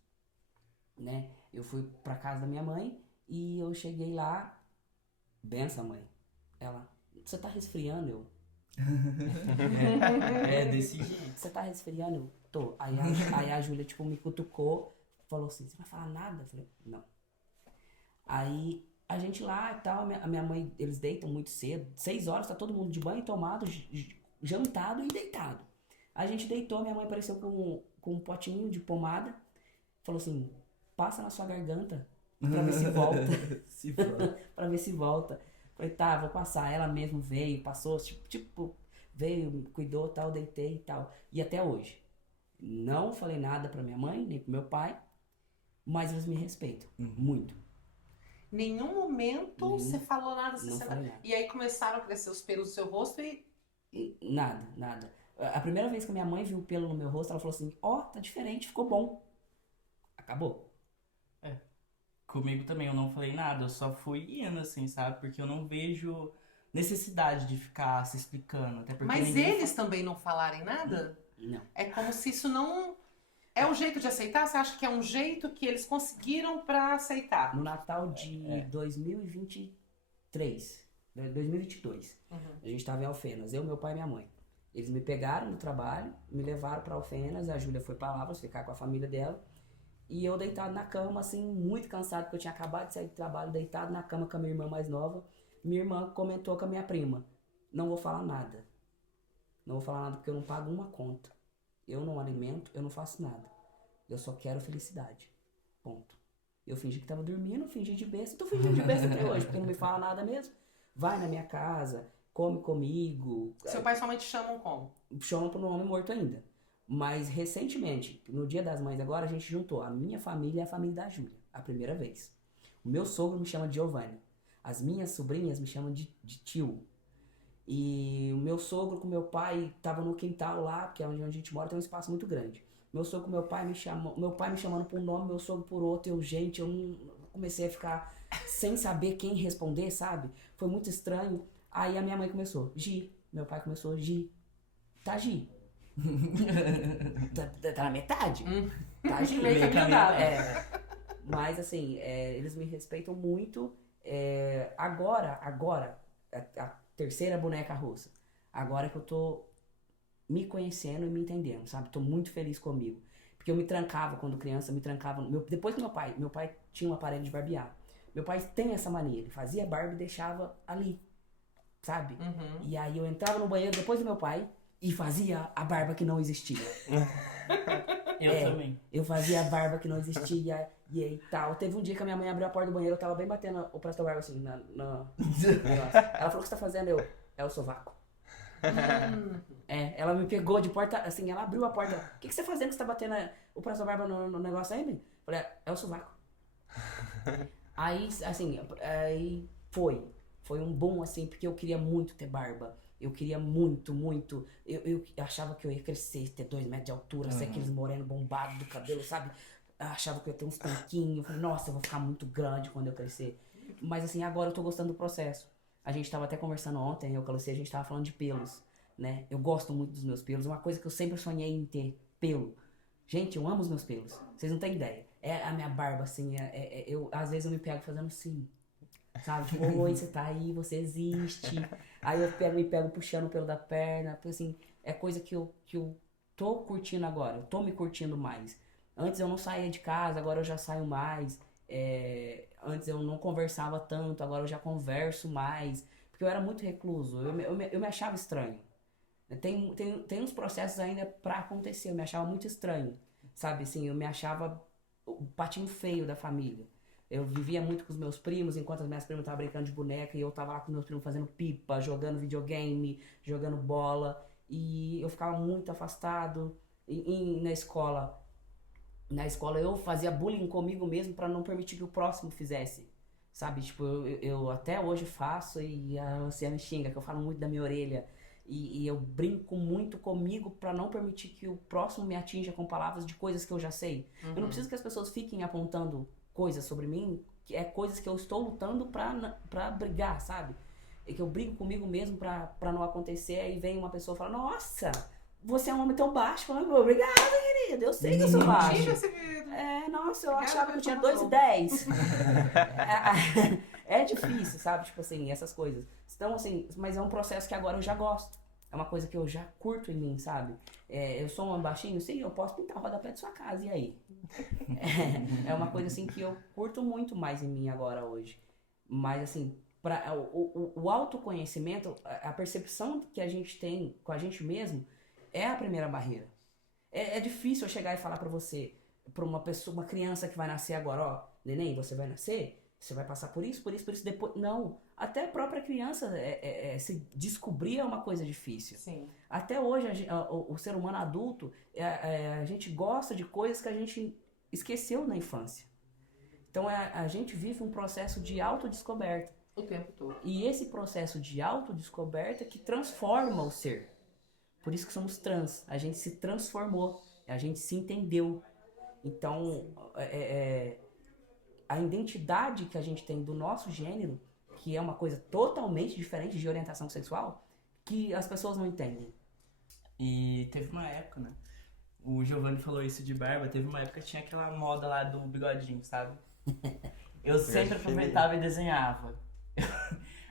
né? Eu fui pra casa da minha mãe e eu cheguei lá, benção, mãe. Ela, você tá resfriando? Eu... Desse jeito. Você tá resfriando? Eu tô. Aí a Júlia, tipo, me cutucou, falou assim, você vai falar nada? Eu falei, não. Aí a gente lá e tal, a minha mãe, eles deitam muito cedo, 6 horas, tá todo mundo de banho tomado, jantado e deitado. A gente deitou, minha mãe apareceu com um potinho de pomada, falou assim, passa na sua garganta pra ver se volta. Pra ver se volta. Falei, tá, vou passar. Ela mesmo veio, passou, tipo, veio, cuidou, tal, deitei e tal. E até hoje. Não falei nada pra minha mãe, nem pro meu pai, mas eles me respeitam. Muito. Nenhum momento você falou nada, Não falei nada. E aí começaram a crescer os pelos do seu rosto e... Nada. A primeira vez que a minha mãe viu o pelo no meu rosto, ela falou assim, tá diferente, ficou bom. Acabou. Comigo também, eu não falei nada, eu só fui indo, assim, sabe? Porque eu não vejo necessidade de ficar se explicando. Até porque Mas eles também não falarem nada? Não. É como se isso não... É um jeito de aceitar? Você acha que é um jeito que eles conseguiram pra aceitar? No Natal de 2022, a gente tava em Alfenas, eu, meu pai e minha mãe. Eles me pegaram no trabalho, me levaram pra Alfenas, a Júlia foi pra lá pra ficar com a família dela. E eu deitado na cama, assim, muito cansado, porque eu tinha acabado de sair do trabalho, deitado na cama com a minha irmã mais nova. Minha irmã comentou com a minha prima: não vou falar nada. Não vou falar nada porque eu não pago uma conta. Eu não alimento, eu não faço nada. Eu só quero felicidade. Ponto. Eu fingi que tava dormindo, fingi de besta. Tô fingindo de besta até hoje, porque não me fala nada mesmo. Vai na minha casa, come comigo. Seu pai e sua mãe te chamam como? Chamam pro nome morto ainda. Mas recentemente, no Dia das Mães agora, a gente juntou a minha família e a família da Júlia. A primeira vez. O meu sogro me chama de Giovanni. As minhas sobrinhas me chamam de tio. E o meu sogro com meu pai tava no quintal lá, porque é onde a gente mora, tem um espaço muito grande. Meu sogro com meu pai me chamando por um nome, meu sogro por outro. Eu não comecei a ficar sem saber quem responder, sabe? Foi muito estranho. Aí a minha mãe começou, Gi. Meu pai começou, Gi. Tá, Gi. Tá na metade? Tá, Gi. Meio caminho andado. Mas assim, eles me respeitam muito. Agora, a terceira boneca russa. Agora que eu tô me conhecendo e me entendendo, sabe? Tô muito feliz comigo. Porque eu me trancava quando criança, depois que meu pai tinha um aparelho de barbear. Meu pai tem essa mania, ele fazia barba e deixava ali, sabe? Uhum. E aí eu entrava no banheiro depois do meu pai e fazia a barba que não existia. Eu também. Eu fazia a barba que não existia e aí tal. Teve um dia que a minha mãe abriu a porta do banheiro, eu tava bem batendo o presto da barba assim, no negócio. Ela falou: o que você tá fazendo? É o sovaco. Ela me pegou de porta, assim, ela abriu a porta. O que você tá fazendo que você tá batendo o presto da barba no negócio aí, mãe? Falei: é o sovaco. Aí, assim, foi um boom, assim, porque eu queria muito ter barba. Eu queria muito. Eu achava que eu ia crescer, ter 2 metros de altura, ser aqueles morenos bombados do cabelo, sabe? Eu achava que eu ia ter uns tanquinhos. Eu falei: nossa, eu vou ficar muito grande quando eu crescer. Mas, assim, agora eu tô gostando do processo. A gente tava até conversando ontem, eu e a Lucia, a gente tava falando de pelos, né? Eu gosto muito dos meus pelos. Uma coisa que eu sempre sonhei em ter, pelo. Gente, eu amo os meus pelos. Vocês não têm ideia. A minha barba, assim, às vezes eu me pego fazendo assim. Sabe? Tipo, oi, você tá aí, você existe. Aí eu me pego puxando o pelo da perna. Porque, assim, é coisa que eu tô curtindo agora. Eu tô me curtindo mais. Antes eu não saía de casa, agora eu já saio mais. Antes eu não conversava tanto, agora eu já converso mais. Porque eu era muito recluso. Eu me achava estranho. Tem uns processos ainda pra acontecer. Eu me achava muito estranho. Sabe, assim, eu me achava o patinho feio da família. Eu vivia muito com os meus primos, enquanto as minhas primas estavam brincando de boneca, e eu tava lá com meus primos fazendo pipa, jogando videogame, jogando bola, e eu ficava muito afastado. Na escola eu fazia bullying comigo mesmo pra não permitir que o próximo fizesse, sabe? Tipo, eu até hoje faço, e a Luciana me xinga, que eu falo muito da minha orelha, e eu brinco muito comigo pra não permitir que o próximo me atinja com palavras de coisas que eu já sei. Eu não preciso que as pessoas fiquem apontando coisas sobre mim, que é coisas que eu estou lutando pra brigar, sabe? E que eu brigo comigo mesmo pra não acontecer. Aí vem uma pessoa e fala: nossa, você é um homem tão baixo. Fala: obrigada, querida, eu sei que eu sou baixo. Nossa, eu achava que eu tinha 2,10. É difícil, sabe? Tipo assim, essas coisas. Então, assim, mas é um processo que agora eu já gosto. É uma coisa que eu já curto em mim, sabe? Eu sou um homem baixinho, sim, eu posso pintar o rodapé de sua casa, e aí? É uma coisa assim que eu curto muito mais em mim agora hoje. Mas assim, o autoconhecimento, a percepção que a gente tem com a gente mesmo é a primeira barreira. É difícil eu chegar e falar pra você, pra uma pessoa, uma criança que vai nascer agora: ó, neném, você vai nascer, você vai passar por isso, depois. Não. Até a própria criança se descobrir é uma coisa difícil. Sim. Até hoje, o ser humano adulto, a gente gosta de coisas que a gente esqueceu na infância. Então, a gente vive um processo de autodescoberta. O tempo todo. E esse processo de autodescoberta que transforma o ser. Por isso que somos trans. A gente se transformou. A gente se entendeu. Então, a identidade que a gente tem do nosso gênero, que é uma coisa totalmente diferente de orientação sexual, que as pessoas não entendem. E teve uma época, né? O Giovanni falou isso de barba. Teve uma época que tinha aquela moda lá do bigodinho, sabe? Eu sempre aproveitava e desenhava.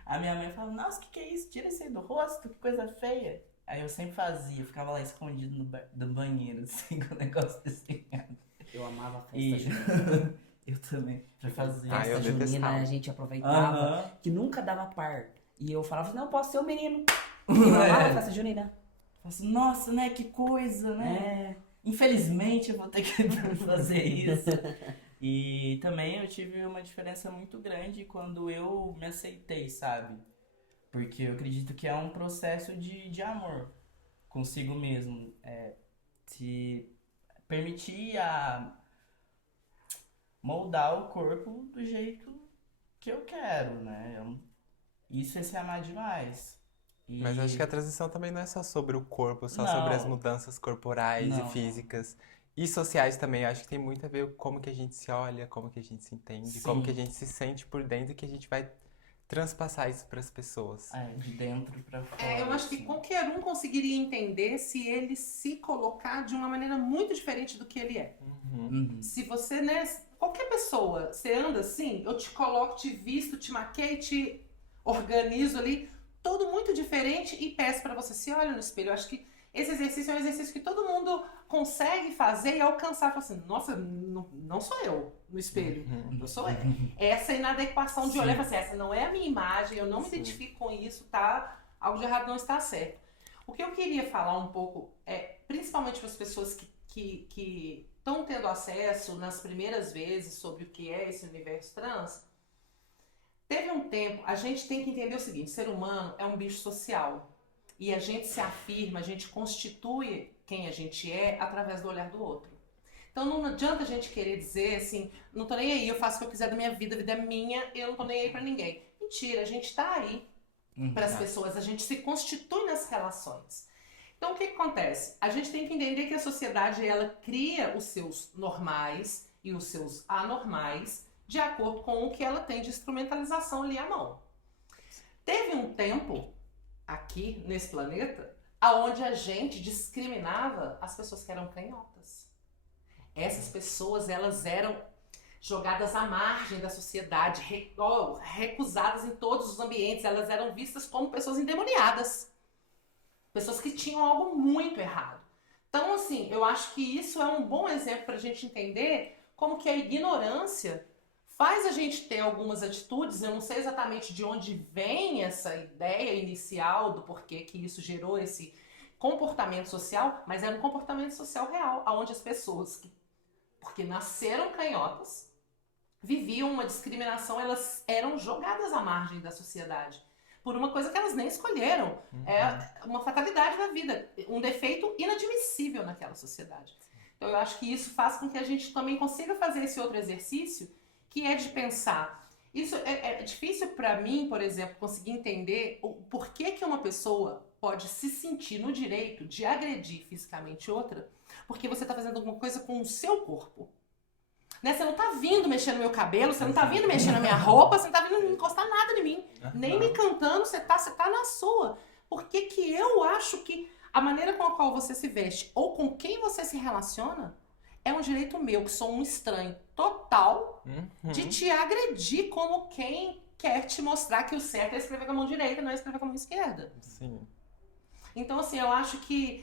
A minha mãe falava: nossa, que é isso? Tira isso aí do rosto, que coisa feia. Aí eu sempre fazia, ficava lá escondido no banheiro, assim, com o negócio desenhado. Eu amava a festa E junina. eu também, pra fazer. Ah, eu Festa junina detestava. a gente aproveitava, Aham. que nunca dava par. E eu falava assim, não, posso ser o menino. Eu amava a festa junina. Falo assim, nossa, né, que coisa, né? Infelizmente eu vou ter que fazer isso. E também eu tive uma diferença muito grande quando eu me aceitei, sabe? Porque eu acredito que é um processo de amor consigo mesmo. Se permitir a moldar o corpo do jeito que eu quero, né? Isso é se amar demais. Mas acho que a transição também não é só sobre o corpo, só Não. sobre as mudanças corporais Não. e físicas. E sociais também, acho que tem muito a ver com como que a gente se olha, como que a gente se entende, como Sim. que a gente se sente por dentro e que a gente vai transpassar isso para as pessoas. De dentro pra fora. Eu acho que assim. qualquer um conseguiria entender se ele se colocar de uma maneira muito diferente do que ele é. Uhum. Se você, né, qualquer pessoa, você anda assim, eu te coloco, te visto, te maqueio, te organizo ali, tudo muito diferente e peço pra você se olha no espelho. Eu acho que esse exercício é um exercício que todo mundo consegue fazer e alcançar. Fala assim, nossa, não sou eu no espelho, não sou eu. Essa inadequação de Sim. olhar e falar assim, essa não é a minha imagem, eu não me Sim. identifico com isso, tá? Algo de errado não está certo. O que eu queria falar um pouco principalmente para as pessoas que estão tendo acesso nas primeiras vezes sobre o que é esse universo trans, teve um tempo, a gente tem que entender o seguinte, o ser humano é um bicho social e a gente se afirma, a gente constitui quem a gente é através do olhar do outro. Então não adianta a gente querer dizer assim, não tô nem aí, eu faço o que eu quiser da minha vida, a vida é minha, eu não tô nem aí pra ninguém. Mentira, a gente tá aí para as pessoas, a gente se constitui nas relações. Então o que acontece? A gente tem que entender que a sociedade ela cria os seus normais e os seus anormais de acordo com o que ela tem de instrumentalização ali à mão. Teve um tempo aqui nesse planeta aonde a gente discriminava as pessoas que eram canhotas. Essas pessoas elas eram jogadas à margem da sociedade, recusadas em todos os ambientes, elas eram vistas como pessoas endemoniadas. Pessoas que tinham algo muito errado. Então, assim, eu acho que isso é um bom exemplo para a gente entender como que a ignorância faz a gente ter algumas atitudes. Eu não sei exatamente de onde vem essa ideia inicial do porquê que isso gerou esse comportamento social, mas era um comportamento social real, onde as pessoas, porque nasceram canhotas, viviam uma discriminação, elas eram jogadas à margem da sociedade. Por uma coisa que elas nem escolheram. É uma fatalidade da vida, um defeito inadmissível naquela sociedade. Então eu acho que isso faz com que a gente também consiga fazer esse outro exercício, que é de pensar. Isso é difícil para mim, por exemplo, conseguir entender o porquê que uma pessoa pode se sentir no direito de agredir fisicamente outra, porque você está fazendo alguma coisa com o seu corpo. Né? Você não tá vindo mexer no meu cabelo, você não tá vindo mexer na minha roupa, você não tá vindo encostar nada em mim. Nem me cantando, você tá na sua. Por que que eu acho que a maneira com a qual você se veste ou com quem você se relaciona é um direito meu, que sou um estranho total, de te agredir como quem quer te mostrar que o certo é escrever com a mão direita, não é escrever com a mão esquerda. Sim. Então, assim, eu acho que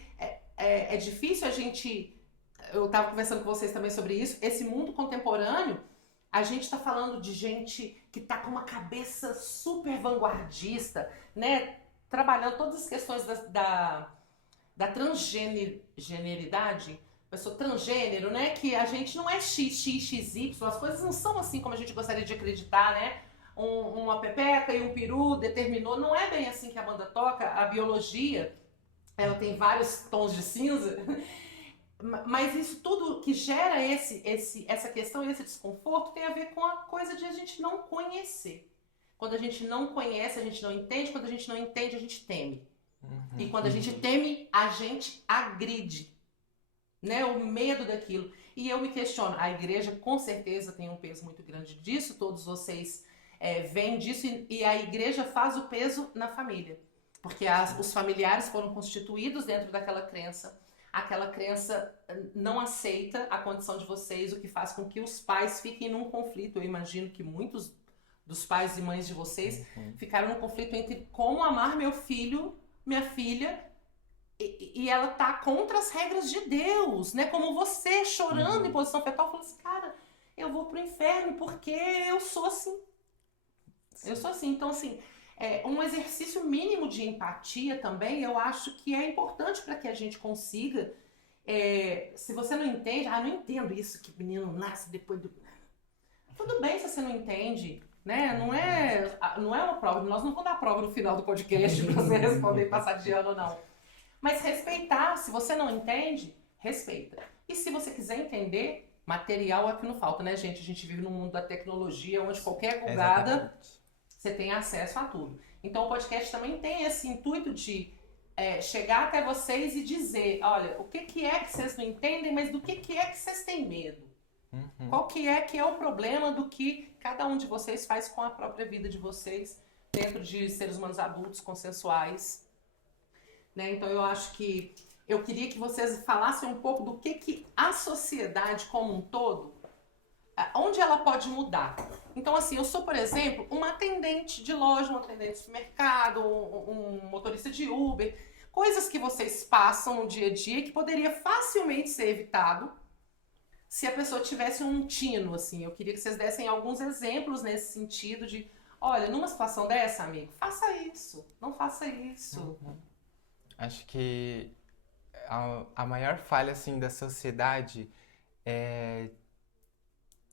é difícil a gente... Eu estava conversando com vocês também sobre isso. Esse mundo contemporâneo, a gente está falando de gente que está com uma cabeça super vanguardista, né? Trabalhando todas as questões da transgeneridade, pessoa transgênero, né? Que a gente não é XXXY, as coisas não são assim como a gente gostaria de acreditar, né? Uma pepeca e um peru determinou, não é bem assim que a banda toca. A biologia, ela tem vários tons de cinza. Mas isso tudo que gera essa questão e esse desconforto tem a ver com a coisa de a gente não conhecer. Quando a gente não conhece, a gente não entende. Quando a gente não entende, a gente teme. E quando a gente teme, a gente agride. Né? O medo daquilo. E eu me questiono, a igreja com certeza tem um peso muito grande disso, todos vocês veem disso, e a igreja faz o peso na família. Porque os familiares foram constituídos dentro daquela crença. Aquela crença não aceita a condição de vocês, o que faz com que os pais fiquem num conflito. Eu imagino que muitos dos pais e mães de vocês ficaram num conflito entre como amar meu filho, minha filha, e ela tá contra as regras de Deus, né? Como você chorando em posição fetal, falando assim, cara, eu vou pro inferno porque eu sou assim. Eu sou assim. Então, assim, um exercício mínimo de empatia também, eu acho que é importante para que a gente consiga. Se você não entende, não entendo isso, que o menino nasce depois do. Tudo bem se você não entende, né? Não é uma prova. Nós não vamos dar prova no final do podcast para você responder passar de ano ou não. Mas respeitar, se você não entende, respeita. E se você quiser entender, material é que não falta, né, gente? A gente vive num mundo da tecnologia onde qualquer gulgada Exatamente. você tem acesso a tudo. Então o podcast também tem esse intuito de chegar até vocês e dizer, olha, o que é que vocês não entendem, mas do que é que vocês têm medo? Qual que é o problema do que cada um de vocês faz com a própria vida de vocês dentro de seres humanos adultos, consensuais, né? Então eu acho que eu queria que vocês falassem um pouco do que a sociedade como um todo, onde ela pode mudar. Então assim, eu sou, por exemplo, uma atendente de loja, um atendente de supermercado, um motorista de Uber, coisas que vocês passam no dia a dia que poderia facilmente ser evitado se a pessoa tivesse um tino, assim. Eu queria que vocês dessem alguns exemplos nesse sentido de, olha, numa situação dessa, amigo, faça isso, não faça isso. Acho que a maior falha, assim, da sociedade é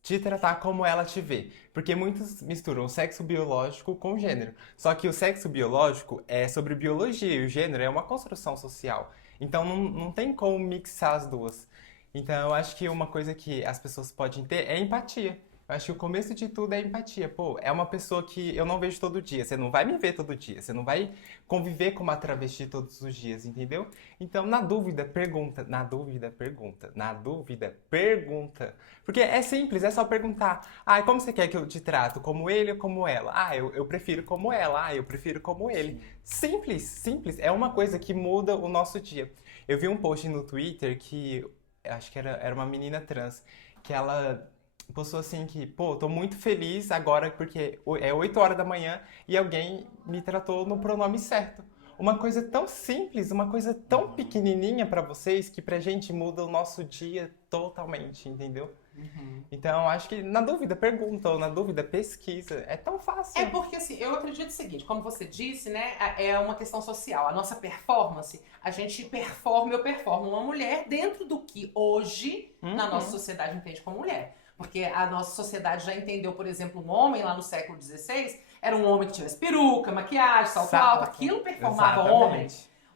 te tratar como ela te vê. Porque muitos misturam o sexo biológico com o gênero. Só que o sexo biológico é sobre biologia e o gênero é uma construção social. Então não tem como mixar as duas. Então eu acho que uma coisa que as pessoas podem ter é empatia. Eu acho que o começo de tudo é empatia. Pô, é uma pessoa que eu não vejo todo dia. Você não vai me ver todo dia. Você não vai conviver com uma travesti todos os dias, entendeu? Então, na dúvida, pergunta. Na dúvida, pergunta. Na dúvida, pergunta. Porque é simples, é só perguntar. Como você quer que eu te trato? Como ele ou como ela? Eu prefiro como ela. Eu prefiro como ele. Simples, simples. É uma coisa que muda o nosso dia. Eu vi um post no Twitter que, acho que era uma menina trans, que ela postou assim que, pô, tô muito feliz agora porque é 8 horas da manhã e alguém me tratou no pronome certo. Uma coisa tão simples, uma coisa tão pequenininha pra vocês que pra gente muda o nosso dia totalmente, entendeu? Então, acho que na dúvida pergunta ou na dúvida pesquisa. É tão fácil. É porque, assim, eu acredito o seguinte, como você disse, né, é uma questão social. A nossa performance, a gente eu performo uma mulher dentro do que hoje, na nossa sociedade, entende como mulher. Porque a nossa sociedade já entendeu, por exemplo, um homem lá no século XVI era um homem que tivesse peruca, maquiagem, salto alto, aquilo performava homem.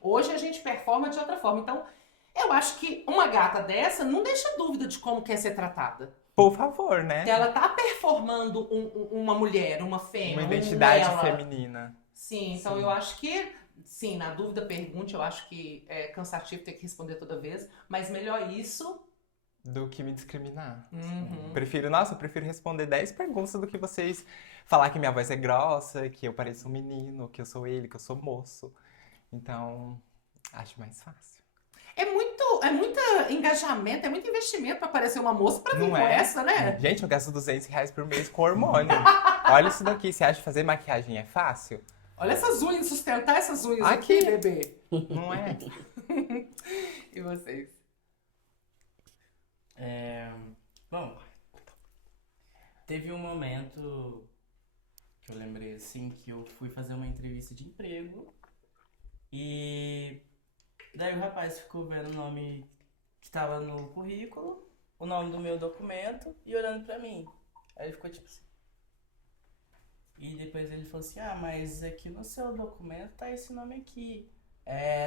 Hoje a gente performa de outra forma. Então, eu acho que uma gata dessa não deixa dúvida de como quer ser tratada. Por favor, né? Que ela tá performando uma mulher, uma fêmea, uma identidade ela. Feminina. Sim, então eu acho que, sim, na dúvida pergunte, eu acho que é cansativo ter que responder toda vez, mas melhor isso do que me discriminar. Uhum. Eu prefiro responder 10 perguntas do que vocês falar que minha voz é grossa, que eu pareço um menino, que eu sou ele, que eu sou moço. Então, acho mais fácil. É muito engajamento, é muito investimento pra parecer uma moça pra vir com é? essa, né? Gente, eu gasto R$200 por mês com hormônio. Olha isso daqui, você acha que fazer maquiagem é fácil? Olha essas unhas, sustentar essas unhas aqui, bebê. Não é? E vocês? Bom, teve um momento que eu lembrei assim que eu fui fazer uma entrevista de emprego e daí o rapaz ficou vendo o nome que tava no currículo, o nome do meu documento e olhando pra mim. Aí ele ficou tipo assim. E depois ele falou assim, mas aqui no seu documento tá esse nome aqui.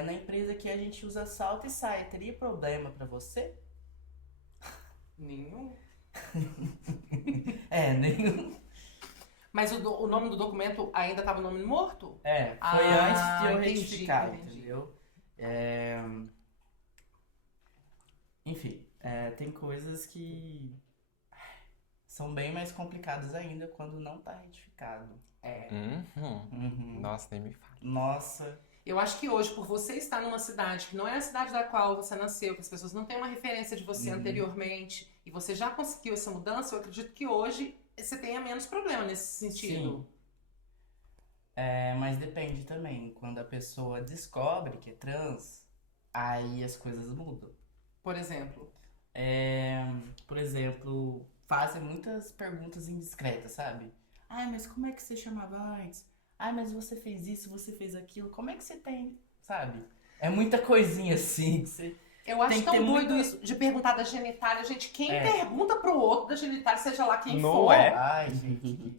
Na empresa que a gente usa salto e saia, teria problema pra você? Nenhum. Nenhum. Mas o nome do documento ainda tava o nome morto? Foi antes de eu entendi, retificar, entendi. entendeu? Enfim, tem coisas que são bem mais complicadas ainda quando não tá retificado. Nossa, nem me fala. Nossa. Eu acho que hoje, por você estar numa cidade que não é a cidade da qual você nasceu, que as pessoas não têm uma referência de você anteriormente, e você já conseguiu essa mudança, eu acredito que hoje você tenha menos problema nesse sentido. Sim. Mas depende também. Quando a pessoa descobre que é trans, aí as coisas mudam. Por exemplo. Por exemplo, fazem muitas perguntas indiscretas, sabe? Ai, mas como é que você chamava antes? Ai, mas você fez isso, você fez aquilo, como é que você tem, sabe? É muita coisinha assim que você... Eu acho Tem que tão ter doido muita- isso de perguntar da genitália. Gente, quem É. pergunta pro outro da genitália, seja lá quem Não for, é? Ai, gente.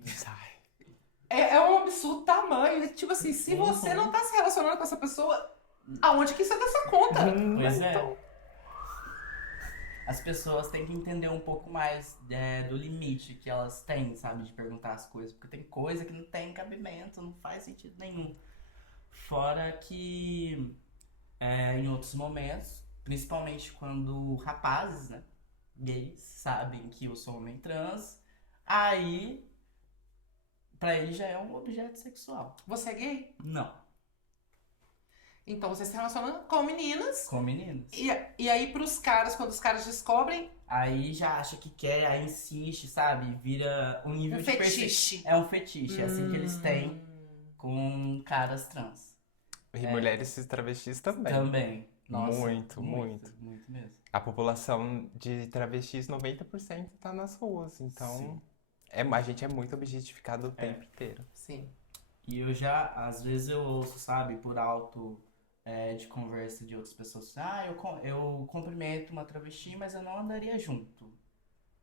é um absurdo tamanho. Tipo assim, se você não tá se relacionando com essa pessoa, aonde que isso é da sua conta? Pois é. As pessoas têm que entender um pouco mais do limite que elas têm, sabe? De perguntar as coisas. Porque tem coisa que não tem cabimento, não faz sentido nenhum. Fora que em outros momentos, principalmente quando rapazes, né, gays, sabem que eu sou homem trans, aí pra ele já é um objeto sexual. Você é gay? Não, Então você se relaciona com meninas. com meninos. E aí pros caras, quando os caras descobrem, Aí já acha que quer, aí insiste, sabe? Vira um nível um de fetiche. É um fetiche, é assim que eles têm com caras trans. E mulheres e travestis também. Também. Nossa, Muito, muito. Muito mesmo. A população de travestis, 90% tá nas ruas. Então, Sim. a gente é muito objetificado o tempo inteiro. Sim. E eu já, às vezes eu ouço, sabe, por alto de conversa de outras pessoas, eu cumprimento uma travesti, mas eu não andaria junto,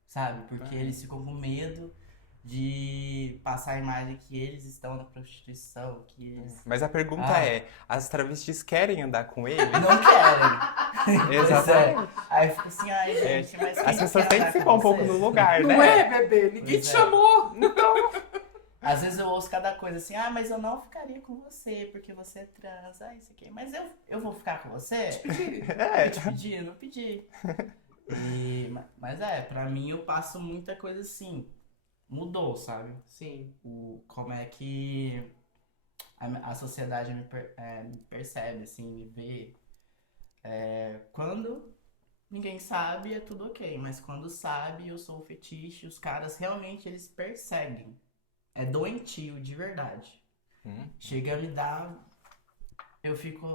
sabe? Porque eles ficam com medo de passar a imagem que eles estão na prostituição, que eles Mas a pergunta é, as travestis querem andar com ele? não querem. Exatamente. Aí fica assim, ai, gente, mas quem As pessoas quer têm que andar se com pôr um pouco você? no lugar, Não né? é, bebê? Ninguém Pois te é. chamou. Às vezes eu ouço cada coisa assim, mas eu não ficaria com você, porque você é trans, isso aqui. Mas eu vou ficar com você? Eu te pedi? Eu não pedi. Mas pra mim eu passo muita coisa assim. Mudou, sabe? Sim. Como é que a sociedade me percebe, assim, me vê. Quando ninguém sabe, é tudo ok. Mas quando sabe, eu sou o fetiche, os caras realmente eles perseguem. É doentio, de verdade. Chega a me dar... Eu fico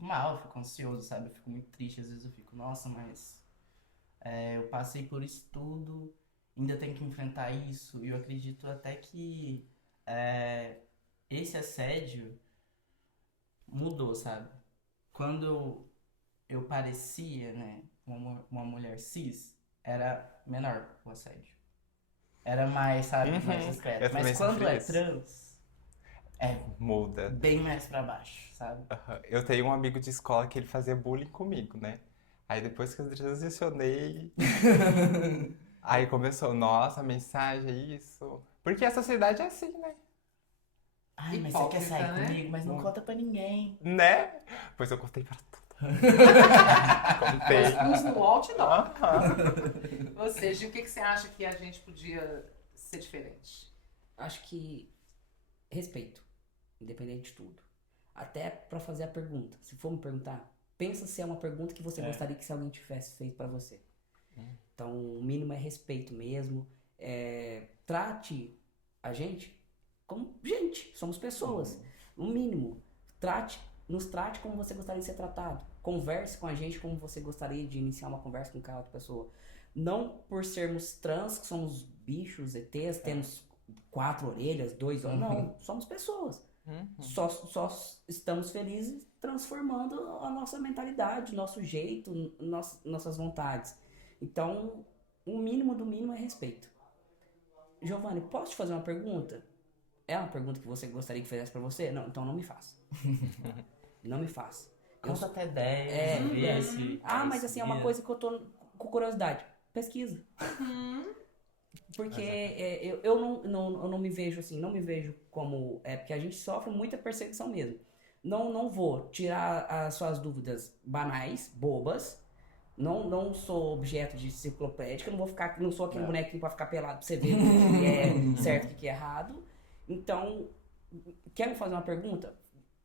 mal, eu fico ansioso, sabe? Eu fico muito triste, às vezes eu fico, nossa, mas... eu passei por isso tudo, ainda tenho que enfrentar isso. E eu acredito até que esse assédio mudou, sabe? Quando eu parecia, né, uma mulher cis, era menor o assédio. Era mais, sabe, mais Eu discreto. também Mas quando sofri é isso. trans, é Muda. bem mais pra baixo, sabe? Eu tenho um amigo de escola que ele fazia bullying comigo, né? Aí depois que eu transicionei, aí começou, nossa, mensagem, isso. Porque a sociedade é assim, né? Ai, mas você quer Hipócrita, sair né? comigo? Mas não conta pra ninguém. Né? Pois eu contei pra tudo. Contei. Uns no outdoor. Aham. Ou seja, o que você acha que a gente podia ser diferente? Acho que respeito, independente de tudo. Até pra fazer a pergunta. Se for me perguntar, pensa se é uma pergunta que você gostaria que se alguém tivesse feito pra você. Então, o mínimo é respeito mesmo. Trate a gente como gente. Somos pessoas. O mínimo. Nos trate como você gostaria de ser tratado. Converse com a gente como você gostaria de iniciar uma conversa com aquela outra pessoa. Não por sermos trans, que somos bichos, ETs, temos 4 orelhas, 2 olhos. Não, somos pessoas. Só estamos felizes transformando a nossa mentalidade, nosso jeito, nossas vontades. Então, o mínimo do mínimo é respeito. Giovanni, posso te fazer uma pergunta? É uma pergunta que você gostaria que fizesse pra você? Não, então não me faça. Não me faça. Conta até 10. Mas assim, é uma coisa que eu tô com curiosidade. Pesquisa. Porque eu não me vejo assim, não me vejo como... porque a gente sofre muita perseguição mesmo. Não vou tirar as suas dúvidas banais, bobas. Não sou objeto de enciclopédica, não sou aquele bonequinho pra ficar pelado pra você ver o que é certo e o que é errado. Então, quer me fazer uma pergunta?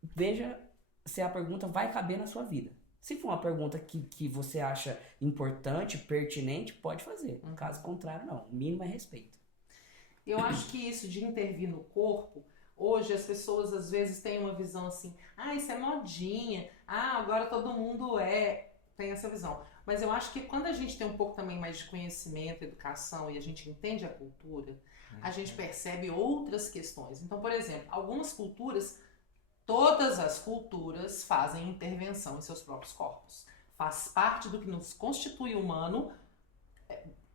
Veja se a pergunta vai caber na sua vida. Se for uma pergunta que você acha importante, pertinente, pode fazer. Caso contrário, não. O mínimo é respeito. Eu acho que isso de intervir no corpo, Hoje as pessoas às vezes têm uma visão assim, isso é modinha, agora todo mundo tem essa visão. Mas eu acho que quando a gente tem um pouco também mais de conhecimento, educação e a gente entende a cultura, a gente percebe outras questões. Então, por exemplo, algumas culturas, todas as culturas fazem intervenção em seus próprios corpos. Faz parte do que nos constitui humano.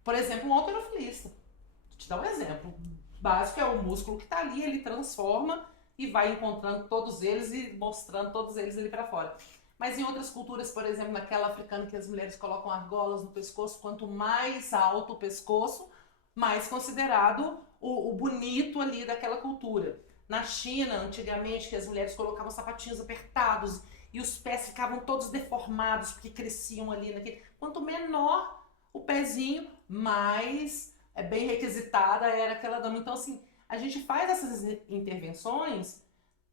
Por exemplo, um halterofilista. Vou te dar um exemplo básico, é o músculo que está ali, ele transforma e vai encontrando todos eles e mostrando todos eles ali para fora. Mas em outras culturas, por exemplo, naquela africana que as mulheres colocam argolas no pescoço, quanto mais alto o pescoço, mais considerado o bonito ali daquela cultura. Na China, antigamente, que as mulheres colocavam sapatinhos apertados e os pés ficavam todos deformados porque cresciam ali naquele. Quanto menor o pezinho, mais bem requisitada era aquela dama. Então, assim, a gente faz essas intervenções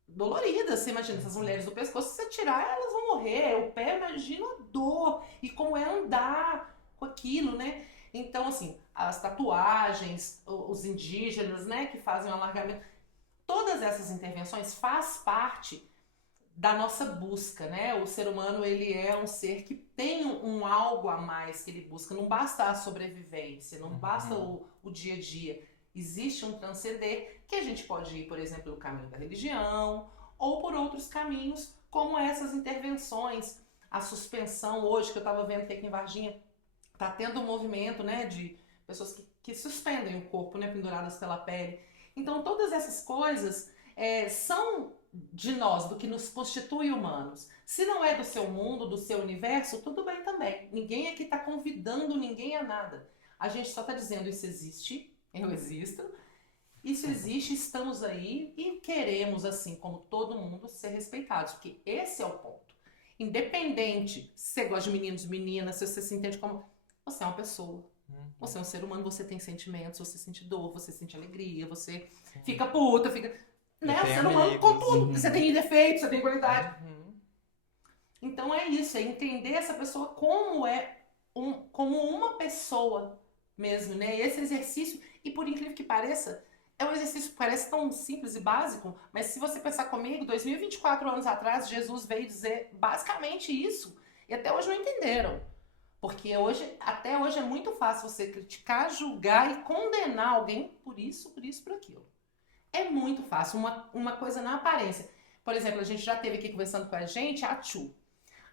doloridas. Você imagina essas mulheres do pescoço, se você tirar, elas vão morrer. O pé, imagina a dor e como é andar com aquilo, né? Então, assim, as tatuagens, os indígenas, né, que fazem o alargamento, todas essas intervenções faz parte da nossa busca, né? O ser humano, ele é um ser que tem um algo a mais que ele busca. Não basta a sobrevivência, não basta o dia a dia. Existe um transcender que a gente pode ir, por exemplo, no caminho da religião ou por outros caminhos, como essas intervenções. A suspensão hoje, que eu estava vendo que aqui em Varginha está tendo um movimento, né, de pessoas que suspendem o corpo, né, penduradas pela pele. Então, todas essas coisas são de nós, do que nos constitui humanos. Se não é do seu mundo, do seu universo, tudo bem também. Ninguém aqui está convidando ninguém a nada. A gente só está dizendo, isso existe, eu existo, isso existe, estamos aí e queremos, assim como todo mundo, ser respeitados, porque esse é o ponto. Independente se você gosta de meninos e meninas, se você se entende como... Você é uma pessoa. Você é um ser humano, você tem sentimentos, você sente dor, você sente alegria, você fica puta, fica... Né? O ser humano com tudo. Você tem defeitos, você tem qualidade. Então é isso, é entender essa pessoa como como uma pessoa mesmo, né? Esse exercício, e por incrível que pareça, é um exercício que parece tão simples e básico, mas se você pensar comigo, 2024 anos atrás, Jesus veio dizer basicamente isso, e até hoje não entenderam. Porque até hoje é muito fácil você criticar, julgar e condenar alguém por isso, por aquilo. É muito fácil, uma coisa na aparência. Por exemplo, a gente já teve aqui conversando com a gente a Chu.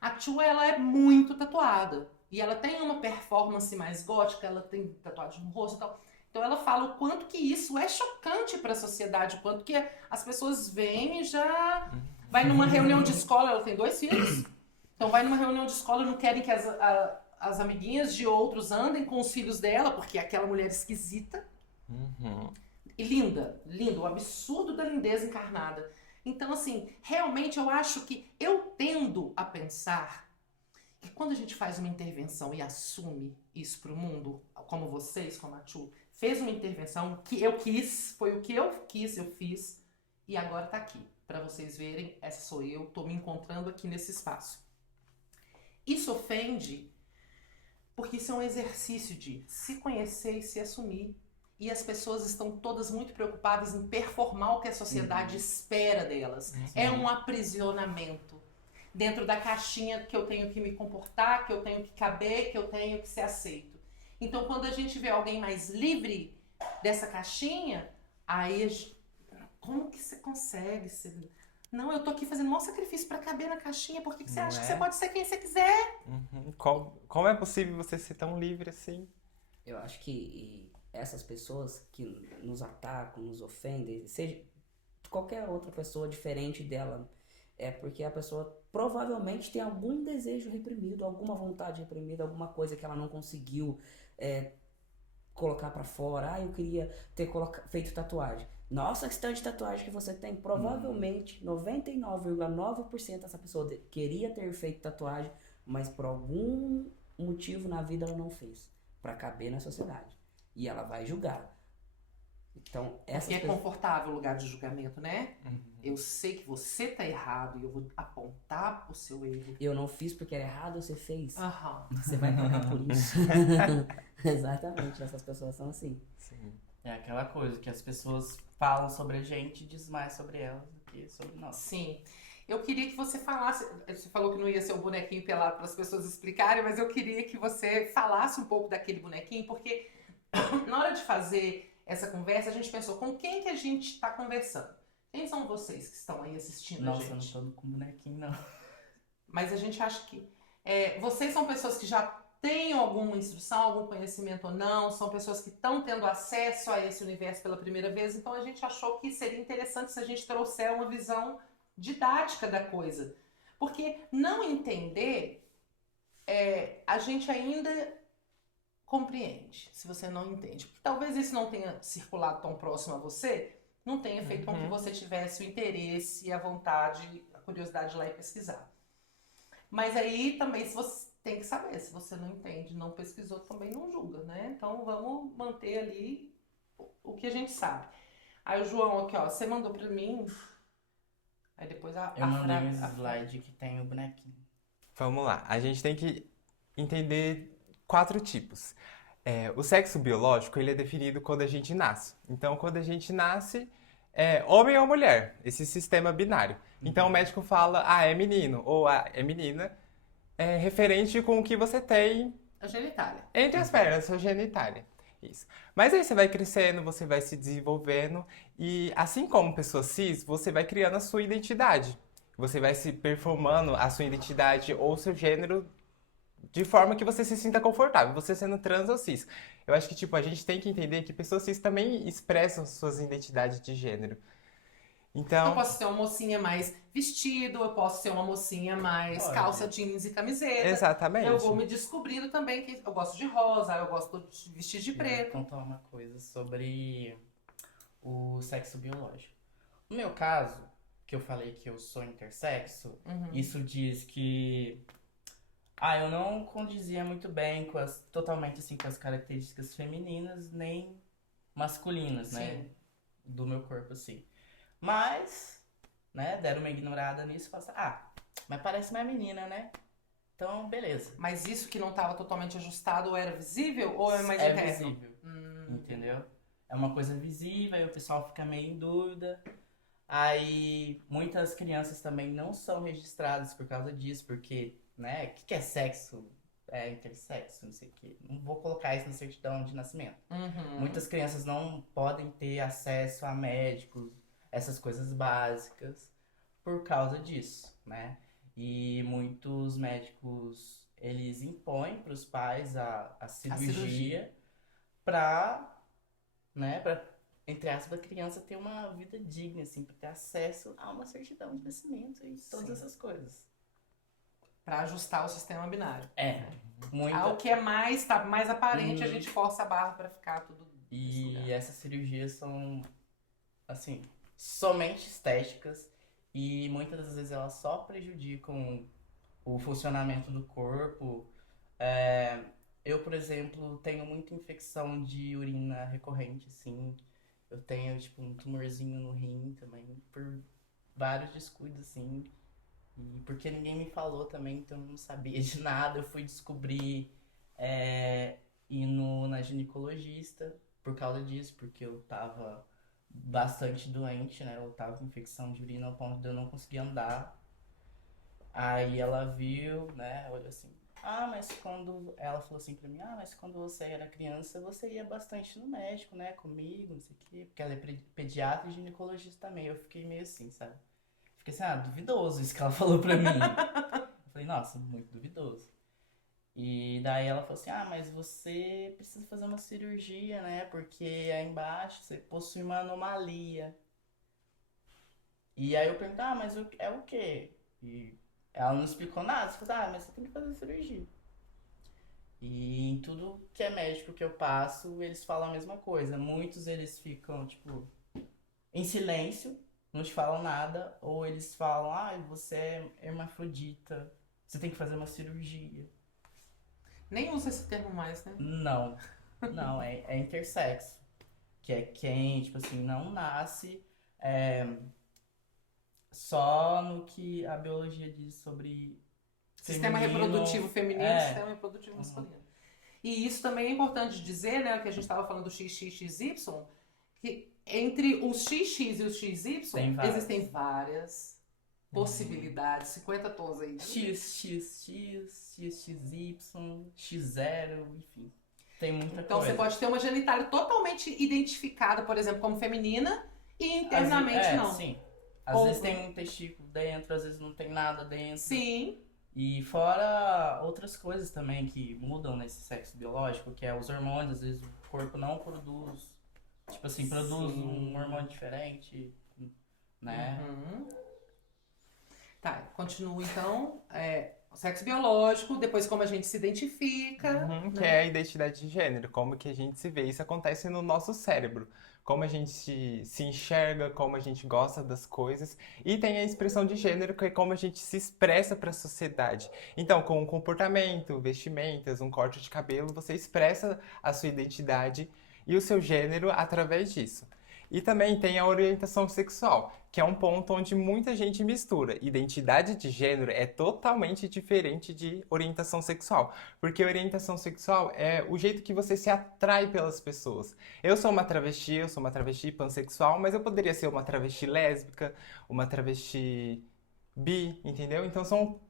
A Chu, ela é muito tatuada. E ela tem uma performance mais gótica, ela tem tatuagem no rosto e tal. Então ela fala o quanto que isso é chocante para a sociedade, o quanto que as pessoas vêm e já... Vai numa reunião de escola, ela tem 2 filhos. Então vai numa reunião de escola e não querem que as amiguinhas de outros andem com os filhos dela, porque é aquela mulher esquisita. E linda, o absurdo da lindeza encarnada. Então, assim, realmente eu acho que eu tendo a pensar que quando a gente faz uma intervenção e assume isso pro mundo, como vocês, como a Chu, fez uma intervenção que eu quis, foi o que eu quis, eu fiz, e agora tá aqui, para vocês verem, essa sou eu, tô me encontrando aqui nesse espaço. Isso ofende, porque isso é um exercício de se conhecer e se assumir. E as pessoas estão todas muito preocupadas em performar o que a sociedade espera delas. É um aprisionamento dentro da caixinha que eu tenho que me comportar, que eu tenho que caber, que eu tenho que ser aceito. Então, quando a gente vê alguém mais livre dessa caixinha, aí como que você consegue ser... Não, eu tô aqui fazendo um maior sacrifício pra caber na caixinha. Por que você acha que você pode ser quem você quiser? Como é possível você ser tão livre assim? Eu acho que essas pessoas que nos atacam, nos ofendem, seja qualquer outra pessoa diferente dela, é porque a pessoa provavelmente tem algum desejo reprimido, alguma vontade reprimida, alguma coisa que ela não conseguiu colocar pra fora. Eu queria ter feito tatuagem. Nossa, que tanto de tatuagem que você tem. Provavelmente 99,9% dessa pessoa queria ter feito tatuagem, mas por algum motivo na vida ela não fez, pra caber na sociedade. E ela vai julgar. Então, é confortável o lugar de julgamento, né? Eu sei que você tá errado e eu vou apontar o seu erro. Eu não fiz porque era errado, você fez. Você vai pagar por isso. Exatamente, essas pessoas são assim. Sim. É aquela coisa que as pessoas falam sobre a gente e diz mais sobre elas do que sobre nós. Sim. Eu queria que você falasse. Você falou que não ia ser o bonequinho pelado para as pessoas explicarem, mas eu queria que você falasse um pouco daquele bonequinho, porque na hora de fazer essa conversa, a gente pensou com quem que a gente está conversando. Quem são vocês que estão aí assistindo a Nossa, eu gente? não tô com bonequinho, não. Mas a gente acha que vocês são pessoas que já têm alguma instrução, algum conhecimento ou não, são pessoas que estão tendo acesso a esse universo pela primeira vez, então a gente achou que seria interessante se a gente trouxer uma visão didática da coisa. Porque não entender, a gente ainda compreende, se você não entende. Porque talvez isso não tenha circulado tão próximo a você, não tenha feito com que você tivesse o interesse, a vontade, a curiosidade de ir lá e pesquisar. Mas aí também, se você tem que saber, se você não entende, não pesquisou, também não julga, né? Então vamos manter ali o que a gente sabe. Aí o João aqui, ó, você mandou pra mim. Aí depois Eu mandei um slide que tem o bonequinho. Vamos lá. A gente tem que entender 4 tipos. O sexo biológico, ele é definido quando a gente nasce. Então, quando a gente nasce, é homem ou mulher, esse sistema binário. Então, o médico fala, é menino ou é menina, referente com o que você tem a genitália. entre as pernas, sua genitália. Isso. Mas aí você vai crescendo, você vai se desenvolvendo e assim como pessoa cis, você vai criando a sua identidade. Você vai se performando a sua identidade ou seu gênero de forma que você se sinta confortável, você sendo trans ou cis. Eu acho que, tipo, a gente tem que entender que pessoas cis também expressam suas identidades de gênero. Eu Então, posso ser uma mocinha mais vestido, eu posso ser uma mocinha mais Pode. calça jeans e camiseta. exatamente. Eu vou me descobrindo também que eu gosto de rosa, eu gosto de vestir de Eu vou preto. contar uma coisa sobre o sexo biológico. No meu caso, que eu falei que eu sou intersexo, isso diz que eu não condizia muito bem totalmente assim com as características femininas nem masculinas, né, Sim. do meu corpo assim. Mas, né, deram uma ignorada nisso e falaram assim, mas parece mais menina, né? Então, beleza. Mas isso que não estava totalmente ajustado era visível ou é mais É interno? visível, entendeu? É uma coisa visível, aí o pessoal fica meio em dúvida. Aí muitas crianças também não são registradas por causa disso, porque, né, o que é sexo? É intersexo, não sei o quê. Não vou colocar isso na certidão de nascimento. Muitas crianças não podem ter acesso a médicos, essas coisas básicas, por causa disso, né? E muitos médicos, eles impõem para os pais a cirurgia para, né, entre aspas, a criança ter uma vida digna, assim, para ter acesso a uma certidão de nascimento e todas essas coisas. Para ajustar o sistema binário. Muita... O que é mais, tá mais aparente, a gente força a barra para ficar tudo nesse lugar. E essas cirurgias são, assim, somente estéticas e muitas das vezes elas só prejudicam o funcionamento do corpo. Eu, por exemplo, tenho muita infecção de urina recorrente, assim. Eu tenho, tipo, um tumorzinho no rim também, por vários descuidos, assim. E porque ninguém me falou também, então eu não sabia de nada. Eu fui descobrir indo na ginecologista por causa disso, porque eu tava bastante doente, né? Eu tava com infecção de urina ao ponto de eu não conseguir andar. Aí ela viu, né? Olhou assim, mas quando... Ela falou assim pra mim, mas quando você era criança, você ia bastante no médico, né? Comigo, não sei o quê. Porque ela é pediatra e ginecologista também. Eu fiquei meio assim, sabe? Fiquei assim, duvidoso isso que ela falou pra mim. Eu falei, nossa, muito duvidoso. E daí ela falou assim, mas você precisa fazer uma cirurgia, né? Porque aí embaixo você possui uma anomalia. E aí eu perguntei, mas é o quê? E ela não explicou nada. Você falou, mas você tem que fazer cirurgia. E em tudo que é médico que eu passo, eles falam a mesma coisa. Muitos eles ficam, tipo, em silêncio, não te falam nada. Ou eles falam, você é hermafrodita, você tem que fazer uma cirurgia. Nem usa esse termo mais, né? Não, é intersexo. Que é quem, tipo assim, não nasce só no que a biologia diz sobre Sistema feminino, reprodutivo feminino e sistema reprodutivo masculino. E isso também é importante dizer, né, que a gente estava falando do XXXY, que entre os XX e os XY existem várias possibilidades, 50 tons aí. XXX, XXY, X0, enfim. Tem muita Então coisa. você pode ter uma genitália totalmente identificada, por exemplo, como feminina e internamente não. Sim. Às vezes tem um testículo dentro, às vezes não tem nada dentro. Sim. E fora outras coisas também que mudam nesse sexo biológico, que é os hormônios, às vezes o corpo não produz. Tipo assim, produz um hormônio diferente, né? Uhum. Tá, continua então. O sexo biológico, depois como a gente se identifica. Que né? é a identidade de gênero, como que a gente se vê. Isso acontece no nosso cérebro. Como a gente se enxerga, como a gente gosta das coisas. E tem a expressão de gênero, que é como a gente se expressa para a sociedade. Então, com um comportamento, vestimentas, um corte de cabelo, você expressa a sua identidade e o seu gênero através disso. E também tem a orientação sexual, que é um ponto onde muita gente mistura. Identidade de gênero é totalmente diferente de orientação sexual, porque orientação sexual é o jeito que você se atrai pelas pessoas. Eu sou uma travesti pansexual, mas eu poderia ser uma travesti lésbica, uma travesti bi, entendeu? Então são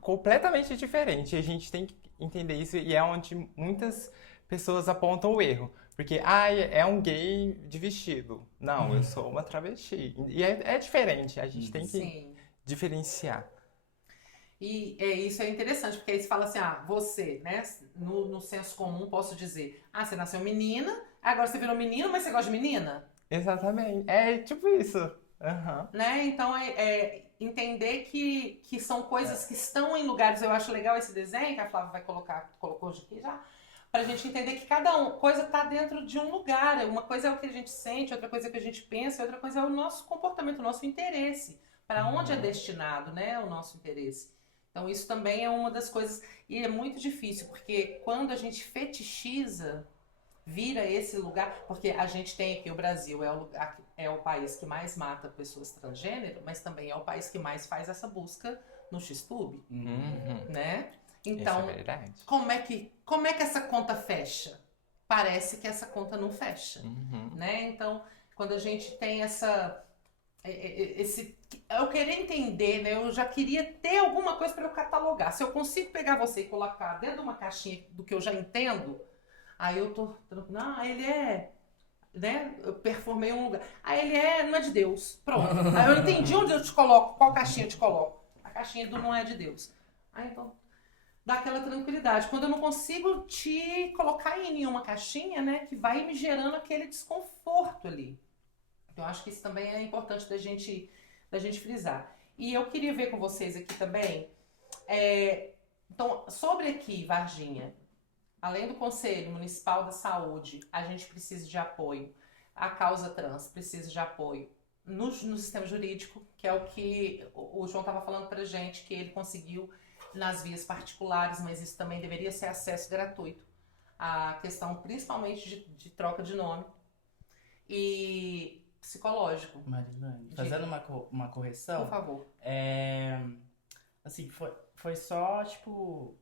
completamente diferentes. E a gente tem que entender isso e é onde muitas pessoas apontam o erro. Porque, é um gay de vestido. Não, eu sou uma travesti. E é diferente, a gente tem que Sim. diferenciar. E isso é interessante, porque aí você fala assim, você, né, no senso comum posso dizer, você nasceu menina, agora você virou menino, mas você gosta de menina? Exatamente, é tipo isso. Uhum. Né? Então, entender que são coisas que estão em lugares, eu acho legal esse desenho, que a Flávia colocou hoje aqui já, pra gente entender que cada coisa tá dentro de um lugar. Uma coisa é o que a gente sente, outra coisa é o que a gente pensa, outra coisa é o nosso comportamento, o nosso interesse. Para onde é destinado, né, o nosso interesse. Então isso também é uma das coisas, e é muito difícil, porque quando a gente fetichiza, vira esse lugar, porque a gente tem aqui, o Brasil é o país que mais mata pessoas transgênero, mas também é o país que mais faz essa busca no Xtube, né? Então, Isso é verdade. como é que essa conta fecha? Parece que essa conta não fecha, né? Então, quando a gente tem eu querer entender, né? Eu já queria ter alguma coisa para eu catalogar. Se eu consigo pegar você e colocar dentro de uma caixinha do que eu já entendo, aí eu tô tranquilo. Ele é, né? Eu performei um lugar. Ele não é de Deus. Pronto. Aí eu entendi onde eu te coloco, qual caixinha eu te coloco. A caixinha do não é de Deus. Então dá aquela tranquilidade. Quando eu não consigo te colocar em nenhuma caixinha, né, que vai me gerando aquele desconforto ali. Então, eu acho que isso também é importante da gente frisar. E eu queria ver com vocês aqui também, então, sobre aqui, Varginha, além do Conselho Municipal da Saúde, a gente precisa de apoio. A causa trans precisa de apoio no sistema jurídico, que é o que o João estava falando pra gente, que ele conseguiu nas vias particulares, mas isso também deveria ser acesso gratuito. A questão principalmente de troca de nome e psicológico. Marilane, fazendo uma correção. Por favor. Assim, foi só, tipo,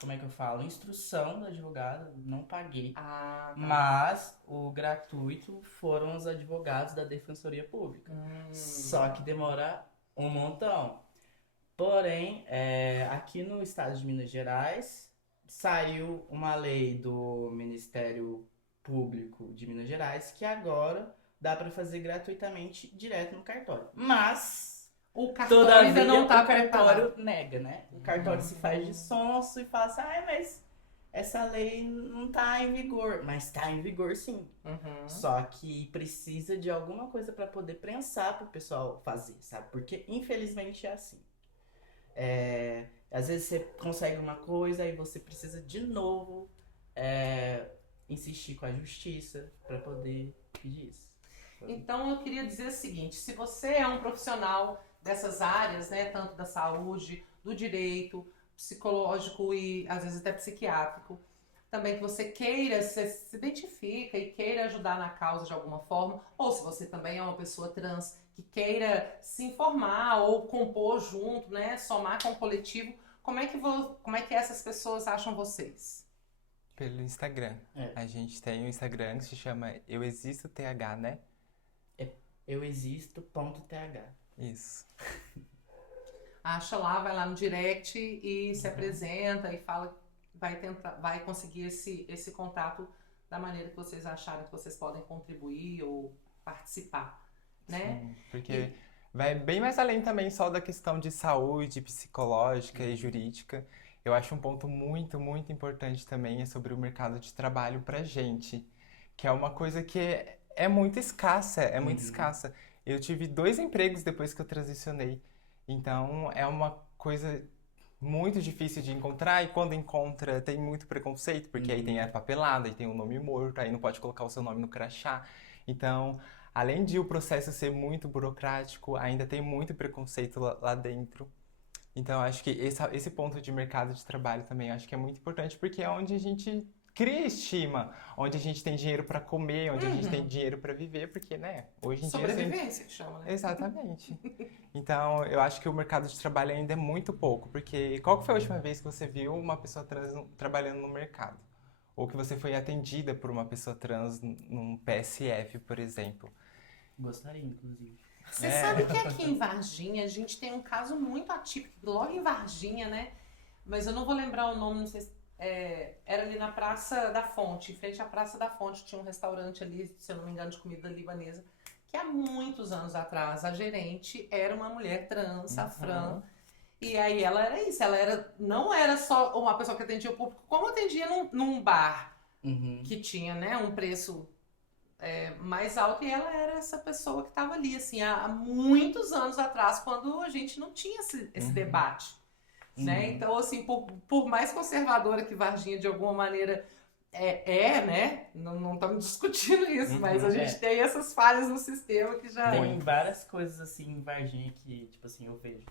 como é que eu falo? Instrução da advogada, não paguei. Tá. Mas o gratuito foram os advogados da Defensoria Pública. Só que demora um montão. Porém, aqui no estado de Minas Gerais, saiu uma lei do Ministério Público de Minas Gerais que agora dá para fazer gratuitamente direto no cartório. Mas o cartório todavia, ainda não tá o cartório nega, né? O cartório se faz de sonso e fala assim, mas essa lei não tá em vigor. Mas tá em vigor sim. Só que precisa de alguma coisa para poder prensar pro pessoal fazer, sabe? Porque infelizmente é assim. Às vezes você consegue uma coisa e você precisa de novo insistir com a justiça para poder pedir isso. Então eu queria dizer o seguinte, se você é um profissional dessas áreas, né, tanto da saúde, do direito, psicológico e às vezes até psiquiátrico, também que você queira, se identifica e queira ajudar na causa de alguma forma, ou se você também é uma pessoa trans que queira se informar ou compor junto, né, somar com o coletivo, como é que essas pessoas acham vocês? Pelo Instagram. É. A gente tem um Instagram que se chama Eu Existo TH, né? Eu existo.th. Isso. Acha lá, vai lá no direct e se apresenta e fala, vai conseguir esse contato da maneira que vocês acharem que vocês podem contribuir ou participar, né? Sim, porque vai bem mais além também só da questão de saúde psicológica e jurídica. Eu acho um ponto muito, muito importante também é sobre o mercado de trabalho pra gente, que é uma coisa que é muito escassa, é muito escassa. Eu tive 2 empregos depois que eu transicionei, então é uma coisa muito difícil de encontrar e quando encontra tem muito preconceito, porque aí tem a papelada, aí tem o nome morto, aí não pode colocar o seu nome no crachá. Então, além de o processo ser muito burocrático, ainda tem muito preconceito lá dentro. Então, acho que esse ponto de mercado de trabalho também acho que é muito importante, porque é onde a gente cria estima, onde a gente tem dinheiro para comer, onde a gente tem dinheiro para viver, porque, né, hoje em dia... Sobrevivência que chama, né? Exatamente. Então, eu acho que o mercado de trabalho ainda é muito pouco, porque qual que foi a última vez que você viu uma pessoa trans trabalhando no mercado? Ou que você foi atendida por uma pessoa trans num PSF, por exemplo? Gostaria, inclusive. Você sabe que aqui em Varginha a gente tem um caso muito atípico, logo em Varginha, né? Mas eu não vou lembrar o nome, não sei se era ali na Praça da Fonte, em frente à Praça da Fonte, tinha um restaurante ali, se eu não me engano, de comida libanesa, que há muitos anos atrás a gerente era uma mulher trans, a Fran, e aí ela era isso, não era só uma pessoa que atendia o público, como atendia num bar que tinha, né, um preço mais alto, e ela era essa pessoa que estava ali, assim, há muitos anos atrás, quando a gente não tinha esse debate. Né? Então, assim, por mais conservadora que Varginha, de alguma maneira, né? Não estamos discutindo isso, mas a gente tem essas falhas no sistema que já... Tem várias coisas, assim, em Varginha que, tipo assim, eu vejo.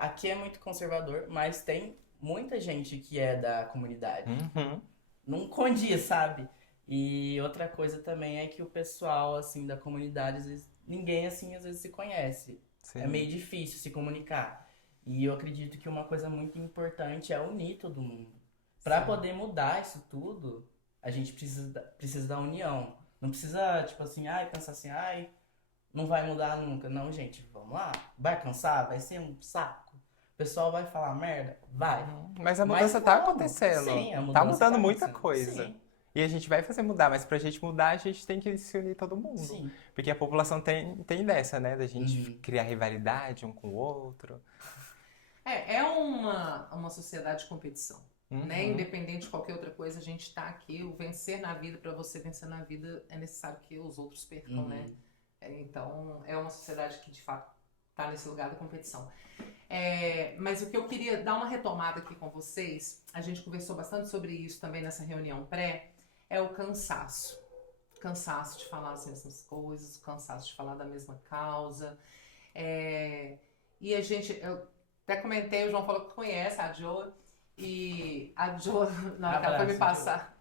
Aqui é muito conservador, mas tem muita gente que é da comunidade. Não condiz, sabe? E outra coisa também é que o pessoal, assim, da comunidade, às vezes, ninguém, assim, às vezes se conhece. Sim. É meio difícil se comunicar. E eu acredito que uma coisa muito importante é unir todo mundo. Para poder mudar isso tudo, a gente precisa da união. Não precisa, tipo assim, pensar assim, não vai mudar nunca. Não, gente, vamos lá. Vai cansar? Vai ser um saco? O pessoal vai falar merda? Vai. Mas a mudança tá vamos. acontecendo. Sim, a mudança Tá mudando tá muita acontecendo. coisa. Sim. E a gente vai fazer mudar, mas pra gente mudar, a gente tem que se unir todo mundo. Sim. Porque a população tem dessa, né? Da gente criar rivalidade um com o outro. É uma sociedade de competição, né? Independente de qualquer outra coisa, a gente está aqui, o vencer na vida, para você vencer na vida, é necessário que os outros percam, né? Então, é uma sociedade que, de fato, está nesse lugar da competição. Mas o que eu queria dar uma retomada aqui com vocês, a gente conversou bastante sobre isso também nessa reunião pré, é o cansaço. Cansaço de falar as mesmas coisas, o cansaço de falar da mesma causa. E a gente... Até comentei, o João falou que conhece a Jo, e a Jo, na hora que ela foi me passar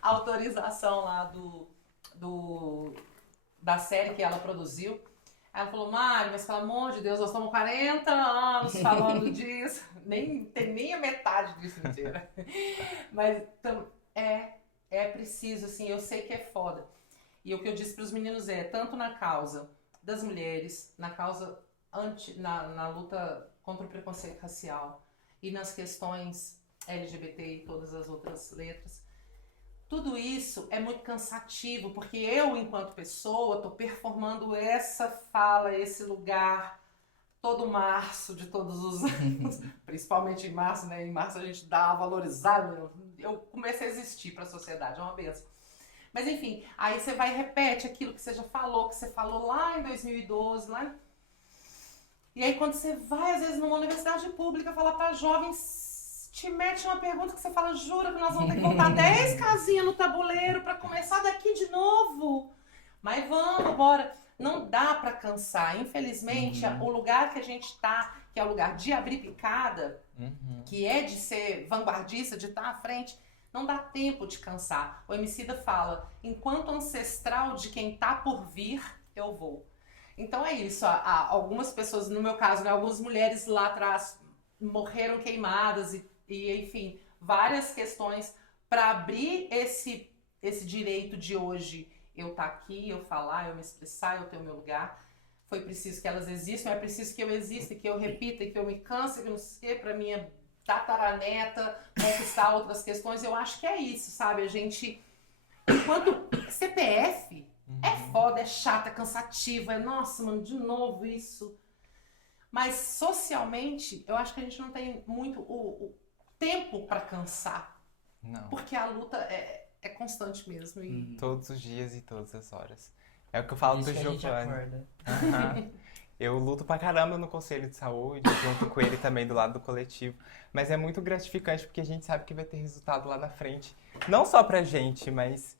a autorização lá da série que ela produziu, ela falou, Mari, mas pelo amor de Deus, nós estamos 40 anos falando disso, tem nem a metade disso inteira. Mas é preciso, assim, eu sei que é foda. E o que eu disse para os meninos tanto na causa das mulheres, na causa na luta contra o preconceito racial e nas questões LGBT e todas as outras letras, tudo isso é muito cansativo, porque eu, enquanto pessoa, estou performando essa fala, esse lugar, todo março de todos os anos, principalmente em março, né? Em março a gente dá uma valorizada, eu comecei a existir para a sociedade, é uma benção. Mas enfim, aí você vai e repete aquilo que você já falou, que você falou lá em 2012, E aí quando você vai, às vezes, numa universidade pública, falar para jovens, te mete uma pergunta que você fala, jura que nós vamos ter que voltar 10 casinhas no tabuleiro para começar daqui de novo? Mas vamos, bora. Não dá para cansar. Infelizmente, o lugar que a gente tá, que é o lugar de abrir picada, que é de ser vanguardista, de estar à frente, não dá tempo de cansar. O Emicida fala, enquanto ancestral de quem tá por vir, eu vou. Então é isso, algumas pessoas, no meu caso, né, algumas mulheres lá atrás morreram queimadas e enfim, várias questões para abrir esse direito de hoje eu estar aqui, eu falar, eu me expressar, eu ter o meu lugar. Foi preciso que elas existam, é preciso que eu exista, que eu repita, que eu me canse, que eu não sei, para minha tataraneta conquistar outras questões. Eu acho que é isso, sabe? A gente, enquanto CPF é foda, é chata, é cansativa, é nossa, mano, de novo isso. Mas socialmente, eu acho que a gente não tem muito o tempo para cansar, Não. porque a luta é constante mesmo. E Todos os dias e todas as horas. É o que eu falo Isso pro que a gente Giovanni. acorda. Aham. Eu luto pra caramba no Conselho de Saúde, junto com ele também do lado do coletivo. Mas é muito gratificante porque a gente sabe que vai ter resultado lá na frente. Não só pra gente, mas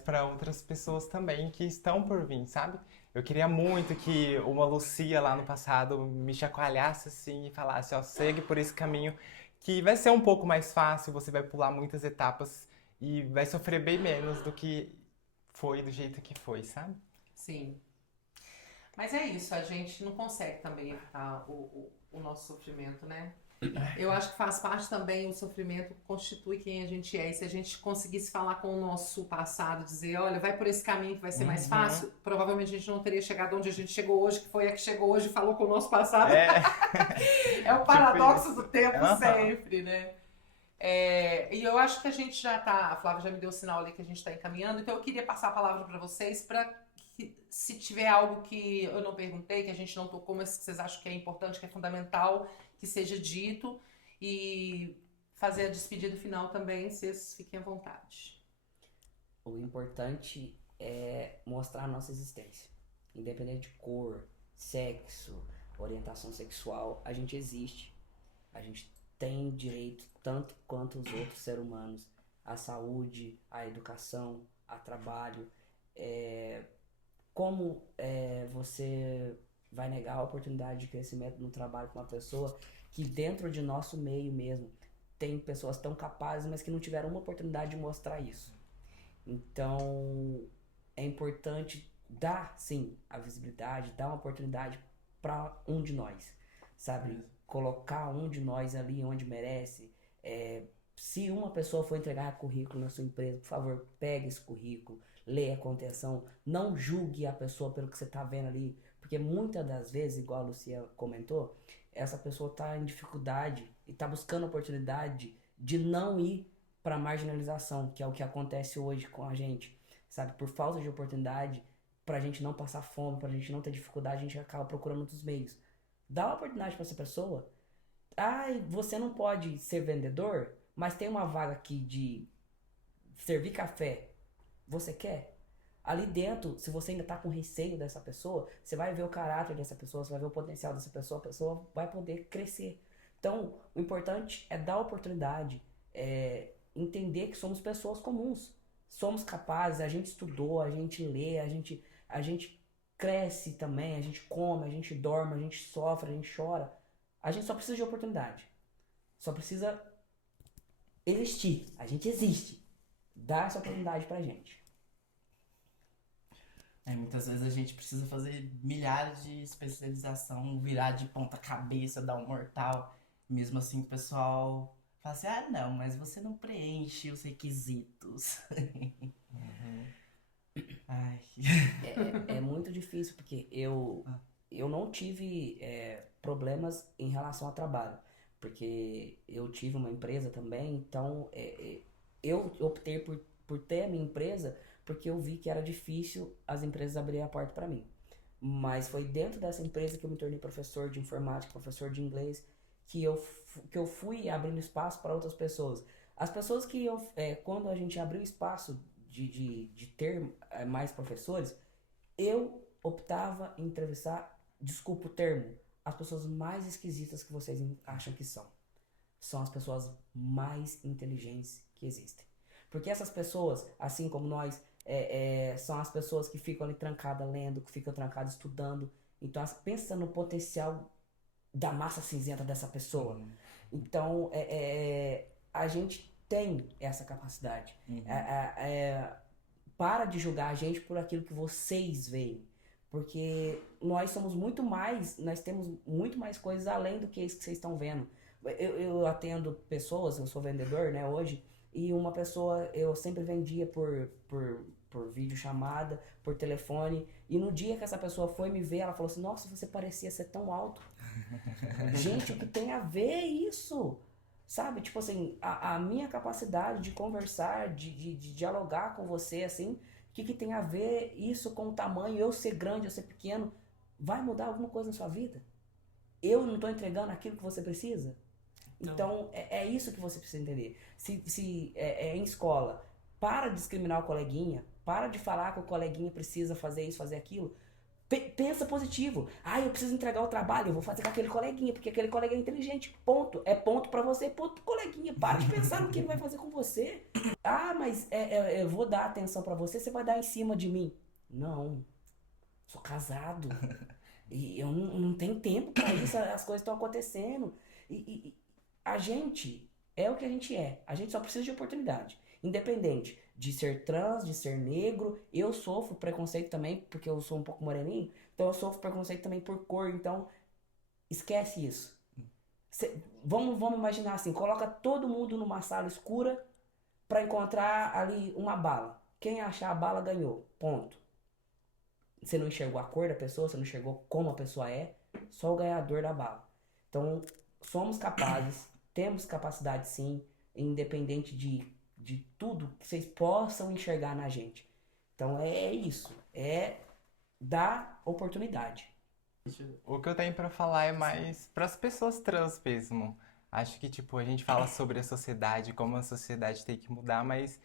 para outras pessoas também que estão por vir, sabe? Eu queria muito que uma Lucia lá no passado me chacoalhasse assim e falasse, ó, segue por esse caminho que vai ser um pouco mais fácil, você vai pular muitas etapas e vai sofrer bem menos do que foi do jeito que foi, sabe? sim. Mas é isso, a gente não consegue também evitar o nosso sofrimento, né? Eu acho que faz parte também, o sofrimento constitui quem a gente é. E se a gente conseguisse falar com o nosso passado, dizer, olha, vai por esse caminho que vai ser mais fácil, provavelmente a gente não teria chegado onde a gente chegou hoje, que foi a que chegou hoje e falou com o nosso passado. É o paradoxo do tempo sempre, né? E eu acho que a gente já tá, a Flávia já me deu o sinal ali que a gente tá encaminhando, então eu queria passar a palavra para vocês para que, se tiver algo que eu não perguntei, que a gente não tocou, mas que vocês acham que é importante, que é fundamental, que seja dito, e fazer a despedida final também, vocês fiquem à vontade. O importante é mostrar a nossa existência. Independente de cor, sexo, orientação sexual, a gente existe. A gente tem direito, tanto quanto os outros seres humanos, à saúde, à educação, a trabalho. Como você vai negar a oportunidade de crescimento no trabalho com uma pessoa que dentro de nosso meio mesmo tem pessoas tão capazes, mas que não tiveram uma oportunidade de mostrar isso. Então é importante dar, sim, a visibilidade, dar uma oportunidade para um de nós, sabe? Colocar um de nós ali onde merece. Se uma pessoa for entregar currículo na sua empresa, por favor, pegue esse currículo, leia com atenção, não julgue a pessoa pelo que você está vendo ali, porque muitas das vezes, igual a Lucia comentou, essa pessoa está em dificuldade e está buscando oportunidade de não ir para marginalização, que é o que acontece hoje com a gente, sabe? Por falta de oportunidade, para a gente não passar fome, para a gente não ter dificuldade, a gente acaba procurando outros meios. Dá uma oportunidade para essa pessoa. Você não pode ser vendedor, mas tem uma vaga aqui de servir café. Você quer? Ali dentro, se você ainda tá com receio dessa pessoa, você vai ver o caráter dessa pessoa, você vai ver o potencial dessa pessoa, a pessoa vai poder crescer. Então, o importante é dar oportunidade, entender que somos pessoas comuns. Somos capazes, a gente estudou, a gente lê, a gente cresce também, a gente come, a gente dorme, a gente sofre, a gente chora. A gente só precisa de oportunidade. Só precisa existir. A gente existe. Dá essa oportunidade pra gente. Muitas vezes a gente precisa fazer milhares de especialização, virar de ponta cabeça, dar um mortal. Mesmo assim o pessoal fala assim, não, mas você não preenche os requisitos. Ai. É muito difícil, porque eu não tive problemas em relação ao trabalho. Porque eu tive uma empresa também, então eu optei por ter a minha empresa porque eu vi que era difícil as empresas abrirem a porta para mim. Mas foi dentro dessa empresa que eu me tornei professor de informática, professor de inglês, que eu fui abrindo espaço para outras pessoas. As pessoas que quando a gente abriu espaço de ter mais professores, eu optava em entrevistar, desculpa o termo, as pessoas mais esquisitas que vocês acham que são. São as pessoas mais inteligentes que existem. Porque essas pessoas, assim como nós, são as pessoas que ficam ali trancadas lendo, que ficam trancadas estudando. Então, pensa no potencial da massa cinzenta dessa pessoa. Então, a gente tem essa capacidade. Para de julgar a gente por aquilo que vocês veem. Porque nós somos muito mais, nós temos muito mais coisas além do que isso que vocês estão vendo. Eu atendo pessoas, eu sou vendedor, né, hoje, e uma pessoa eu sempre vendia por videochamada, por telefone, e no dia que essa pessoa foi me ver, ela falou assim, nossa, você parecia ser tão alto. Gente, o que tem a ver isso? Sabe, tipo assim, a minha capacidade de conversar, de dialogar com você, assim, o que tem a ver isso com o tamanho, eu ser grande, eu ser pequeno, vai mudar alguma coisa na sua vida? Eu não estou entregando aquilo que você precisa? Então, é isso que você precisa entender. Se é em escola, para de discriminar o coleguinha, para de falar que o coleguinha precisa fazer isso, fazer aquilo. Pensa positivo. Ah, eu preciso entregar o trabalho, eu vou fazer com aquele coleguinha, porque aquele colega é inteligente. Ponto. É ponto pra você, ponto pro coleguinha. Para de pensar no que ele vai fazer com você. Ah, mas eu vou dar atenção pra você, você vai dar em cima de mim. Não. Sou casado. E eu não tenho tempo pra isso, as coisas estão acontecendo. E a gente é o que a gente é. A gente só precisa de oportunidade. Independente de ser trans, de ser negro, eu sofro preconceito também, porque eu sou um pouco moreninho, então eu sofro preconceito também por cor, então esquece isso. Vamos imaginar assim, coloca todo mundo numa sala escura para encontrar ali uma bala. Quem achar a bala ganhou, ponto. Você não enxergou a cor da pessoa, você não enxergou como a pessoa é, só o ganhador da bala. Então, somos capazes, temos capacidade sim, independente de tudo que vocês possam enxergar na gente. Então é isso, é dar oportunidade. O que eu tenho pra falar é mais pras pessoas trans mesmo. Acho que, tipo, a gente fala sobre a sociedade, como a sociedade tem que mudar, mas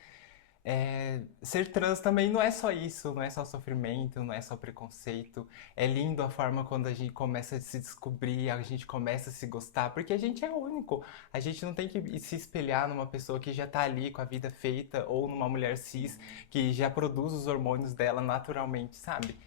ser trans também não é só isso, não é só sofrimento, não é só preconceito. É lindo a forma quando a gente começa a se descobrir, a gente começa a se gostar, porque a gente é único. A gente não tem que se espelhar numa pessoa que já tá ali com a vida feita, ou numa mulher cis que já produz os hormônios dela naturalmente, sabe?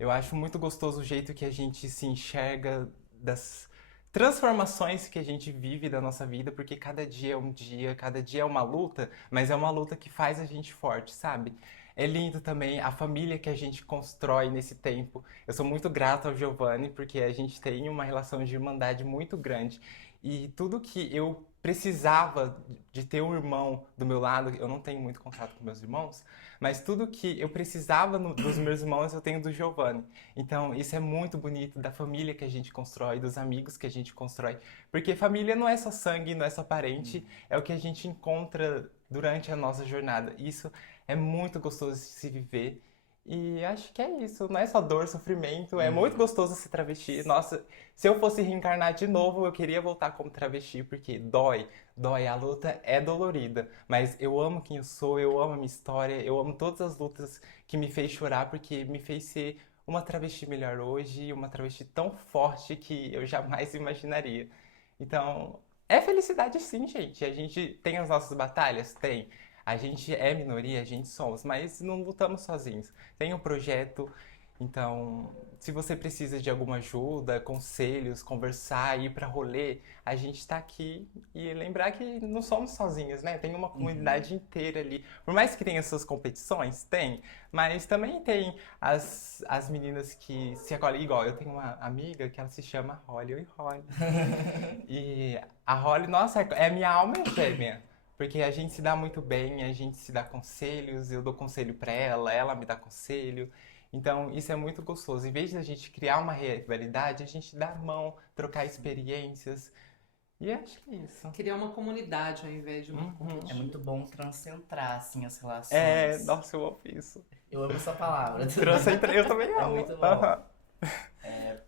Eu acho muito gostoso o jeito que a gente se enxerga das transformações que a gente vive da nossa vida, porque cada dia é um dia, cada dia é uma luta, mas é uma luta que faz a gente forte, sabe? É lindo também a família que a gente constrói nesse tempo. Eu sou muito grato ao Giovanni, porque a gente tem uma relação de irmandade muito grande. E tudo que eu precisava de ter um irmão do meu lado, eu não tenho muito contato com meus irmãos, mas tudo que eu precisava dos meus irmãos eu tenho do Giovanni. Então, isso é muito bonito da família que a gente constrói, dos amigos que a gente constrói. Porque família não é só sangue, não é só parente, é o que a gente encontra durante a nossa jornada. Isso é muito gostoso de se viver. E acho que é isso. Não é só dor, sofrimento. É muito gostoso ser travesti. Nossa, se eu fosse reencarnar de novo, eu queria voltar como travesti, porque dói. Dói, a luta é dolorida. Mas eu amo quem eu sou, eu amo a minha história, eu amo todas as lutas que me fez chorar, porque me fez ser uma travesti melhor hoje, uma travesti tão forte que eu jamais imaginaria. Então, é felicidade sim, gente. A gente tem as nossas batalhas? Tem. A gente é minoria, a gente somos, mas não lutamos sozinhos. Tem um projeto, então, se você precisa de alguma ajuda, conselhos, conversar, ir pra rolê, a gente tá aqui e lembrar que não somos sozinhos, né? Tem uma comunidade inteira ali. Por mais que tenha suas competições, tem, mas também tem as meninas que se acolhem. Igual, eu tenho uma amiga que ela se chama Holly. Oi, Holly. E a Holly, nossa, é minha alma gêmea. Porque a gente se dá muito bem, a gente se dá conselhos, eu dou conselho pra ela, ela me dá conselho. Então, isso é muito gostoso. Em vez de a gente criar uma rivalidade, a gente dá a mão, trocar experiências. E acho que é isso. Criar uma comunidade ao invés de uma É competição. muito bom transcentrar, assim, as relações. Nossa, eu amo isso. Eu amo essa palavra. Eu também É amo. muito bom. Aham.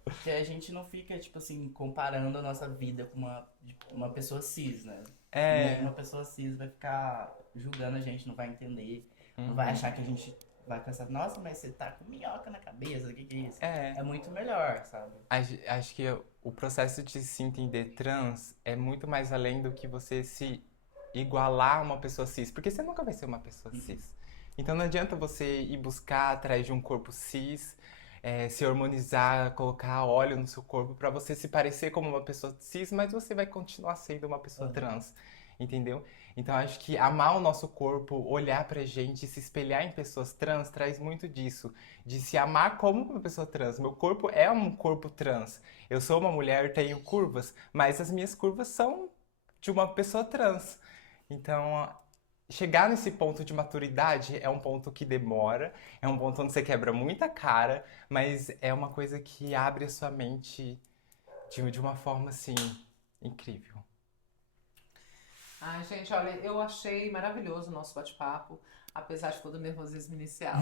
Porque a gente não fica, tipo assim, comparando a nossa vida com uma pessoa cis, né? Nenhuma pessoa cis vai ficar julgando a gente, não vai entender, não vai achar que a gente vai pensar, nossa, mas você tá com minhoca na cabeça, o que é isso? É muito melhor, sabe? Acho que o processo de se entender trans é muito mais além do que você se igualar a uma pessoa cis, porque você nunca vai ser uma pessoa cis. Então não adianta você ir buscar atrás de um corpo cis, se hormonizar, colocar óleo no seu corpo pra você se parecer como uma pessoa cis, mas você vai continuar sendo uma pessoa trans. entendeu? Então acho que amar o nosso corpo, olhar pra gente, se espelhar em pessoas trans, traz muito disso, de se amar como uma pessoa trans. Meu corpo é um corpo trans. Eu sou uma mulher, tenho curvas, mas as minhas curvas são de uma pessoa trans. Então, chegar nesse ponto de maturidade é um ponto que demora, é um ponto onde você quebra muita cara, mas é uma coisa que abre a sua mente de uma forma assim incrível. Ai, gente, olha, eu achei maravilhoso o nosso bate-papo, apesar de todo o nervosismo inicial.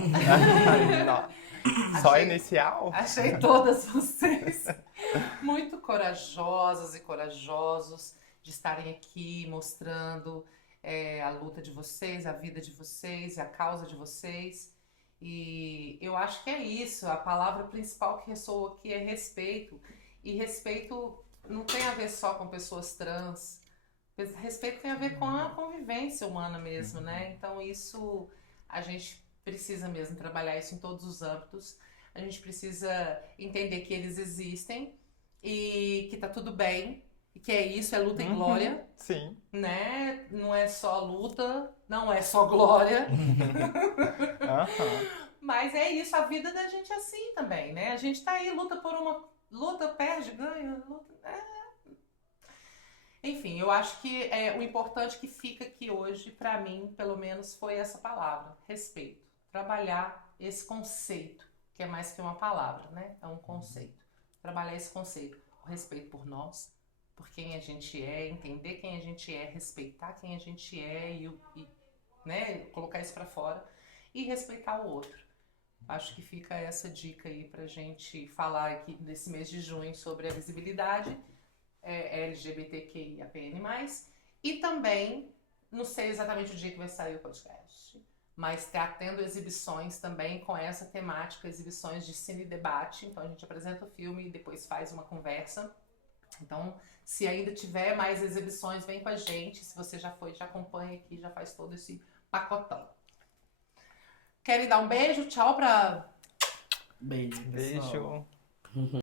Só Achei- inicial? Achei todas vocês muito corajosas e corajosos de estarem aqui mostrando a luta de vocês, a vida de vocês e a causa de vocês. E eu acho que é isso, a palavra principal que ressoa aqui é respeito. E respeito não tem a ver só com pessoas trans. Respeito tem a ver com a convivência humana mesmo, né? Então isso a gente precisa mesmo trabalhar isso em todos os âmbitos. A gente precisa entender que eles existem e que tá tudo bem, e que é isso, é luta e glória, Sim. né? Não é só luta, não é só glória, Aham. mas é isso, a vida da gente é assim também, né? A gente tá aí, luta por uma, luta, perde, ganha, luta, Enfim, eu acho que o importante que fica aqui hoje, pra mim, pelo menos, foi essa palavra, respeito. Trabalhar esse conceito, que é mais que uma palavra, né? É um conceito. Trabalhar esse conceito, o respeito por nós, por quem a gente é, entender quem a gente é, respeitar quem a gente é né, colocar isso pra fora e respeitar o outro. Acho que fica essa dica aí pra gente falar aqui nesse mês de junho sobre a visibilidade LGBTQIAPN+, e também, não sei exatamente o dia que vai sair o podcast, mas está tendo exibições também com essa temática, exibições de cine debate, então a gente apresenta o filme e depois faz uma conversa. Então, se ainda tiver mais exibições, vem com a gente, se você já foi, já acompanha aqui, já faz todo esse pacotão. Querem dar um beijo? Tchau pra... Beijo, pessoal. Beijo.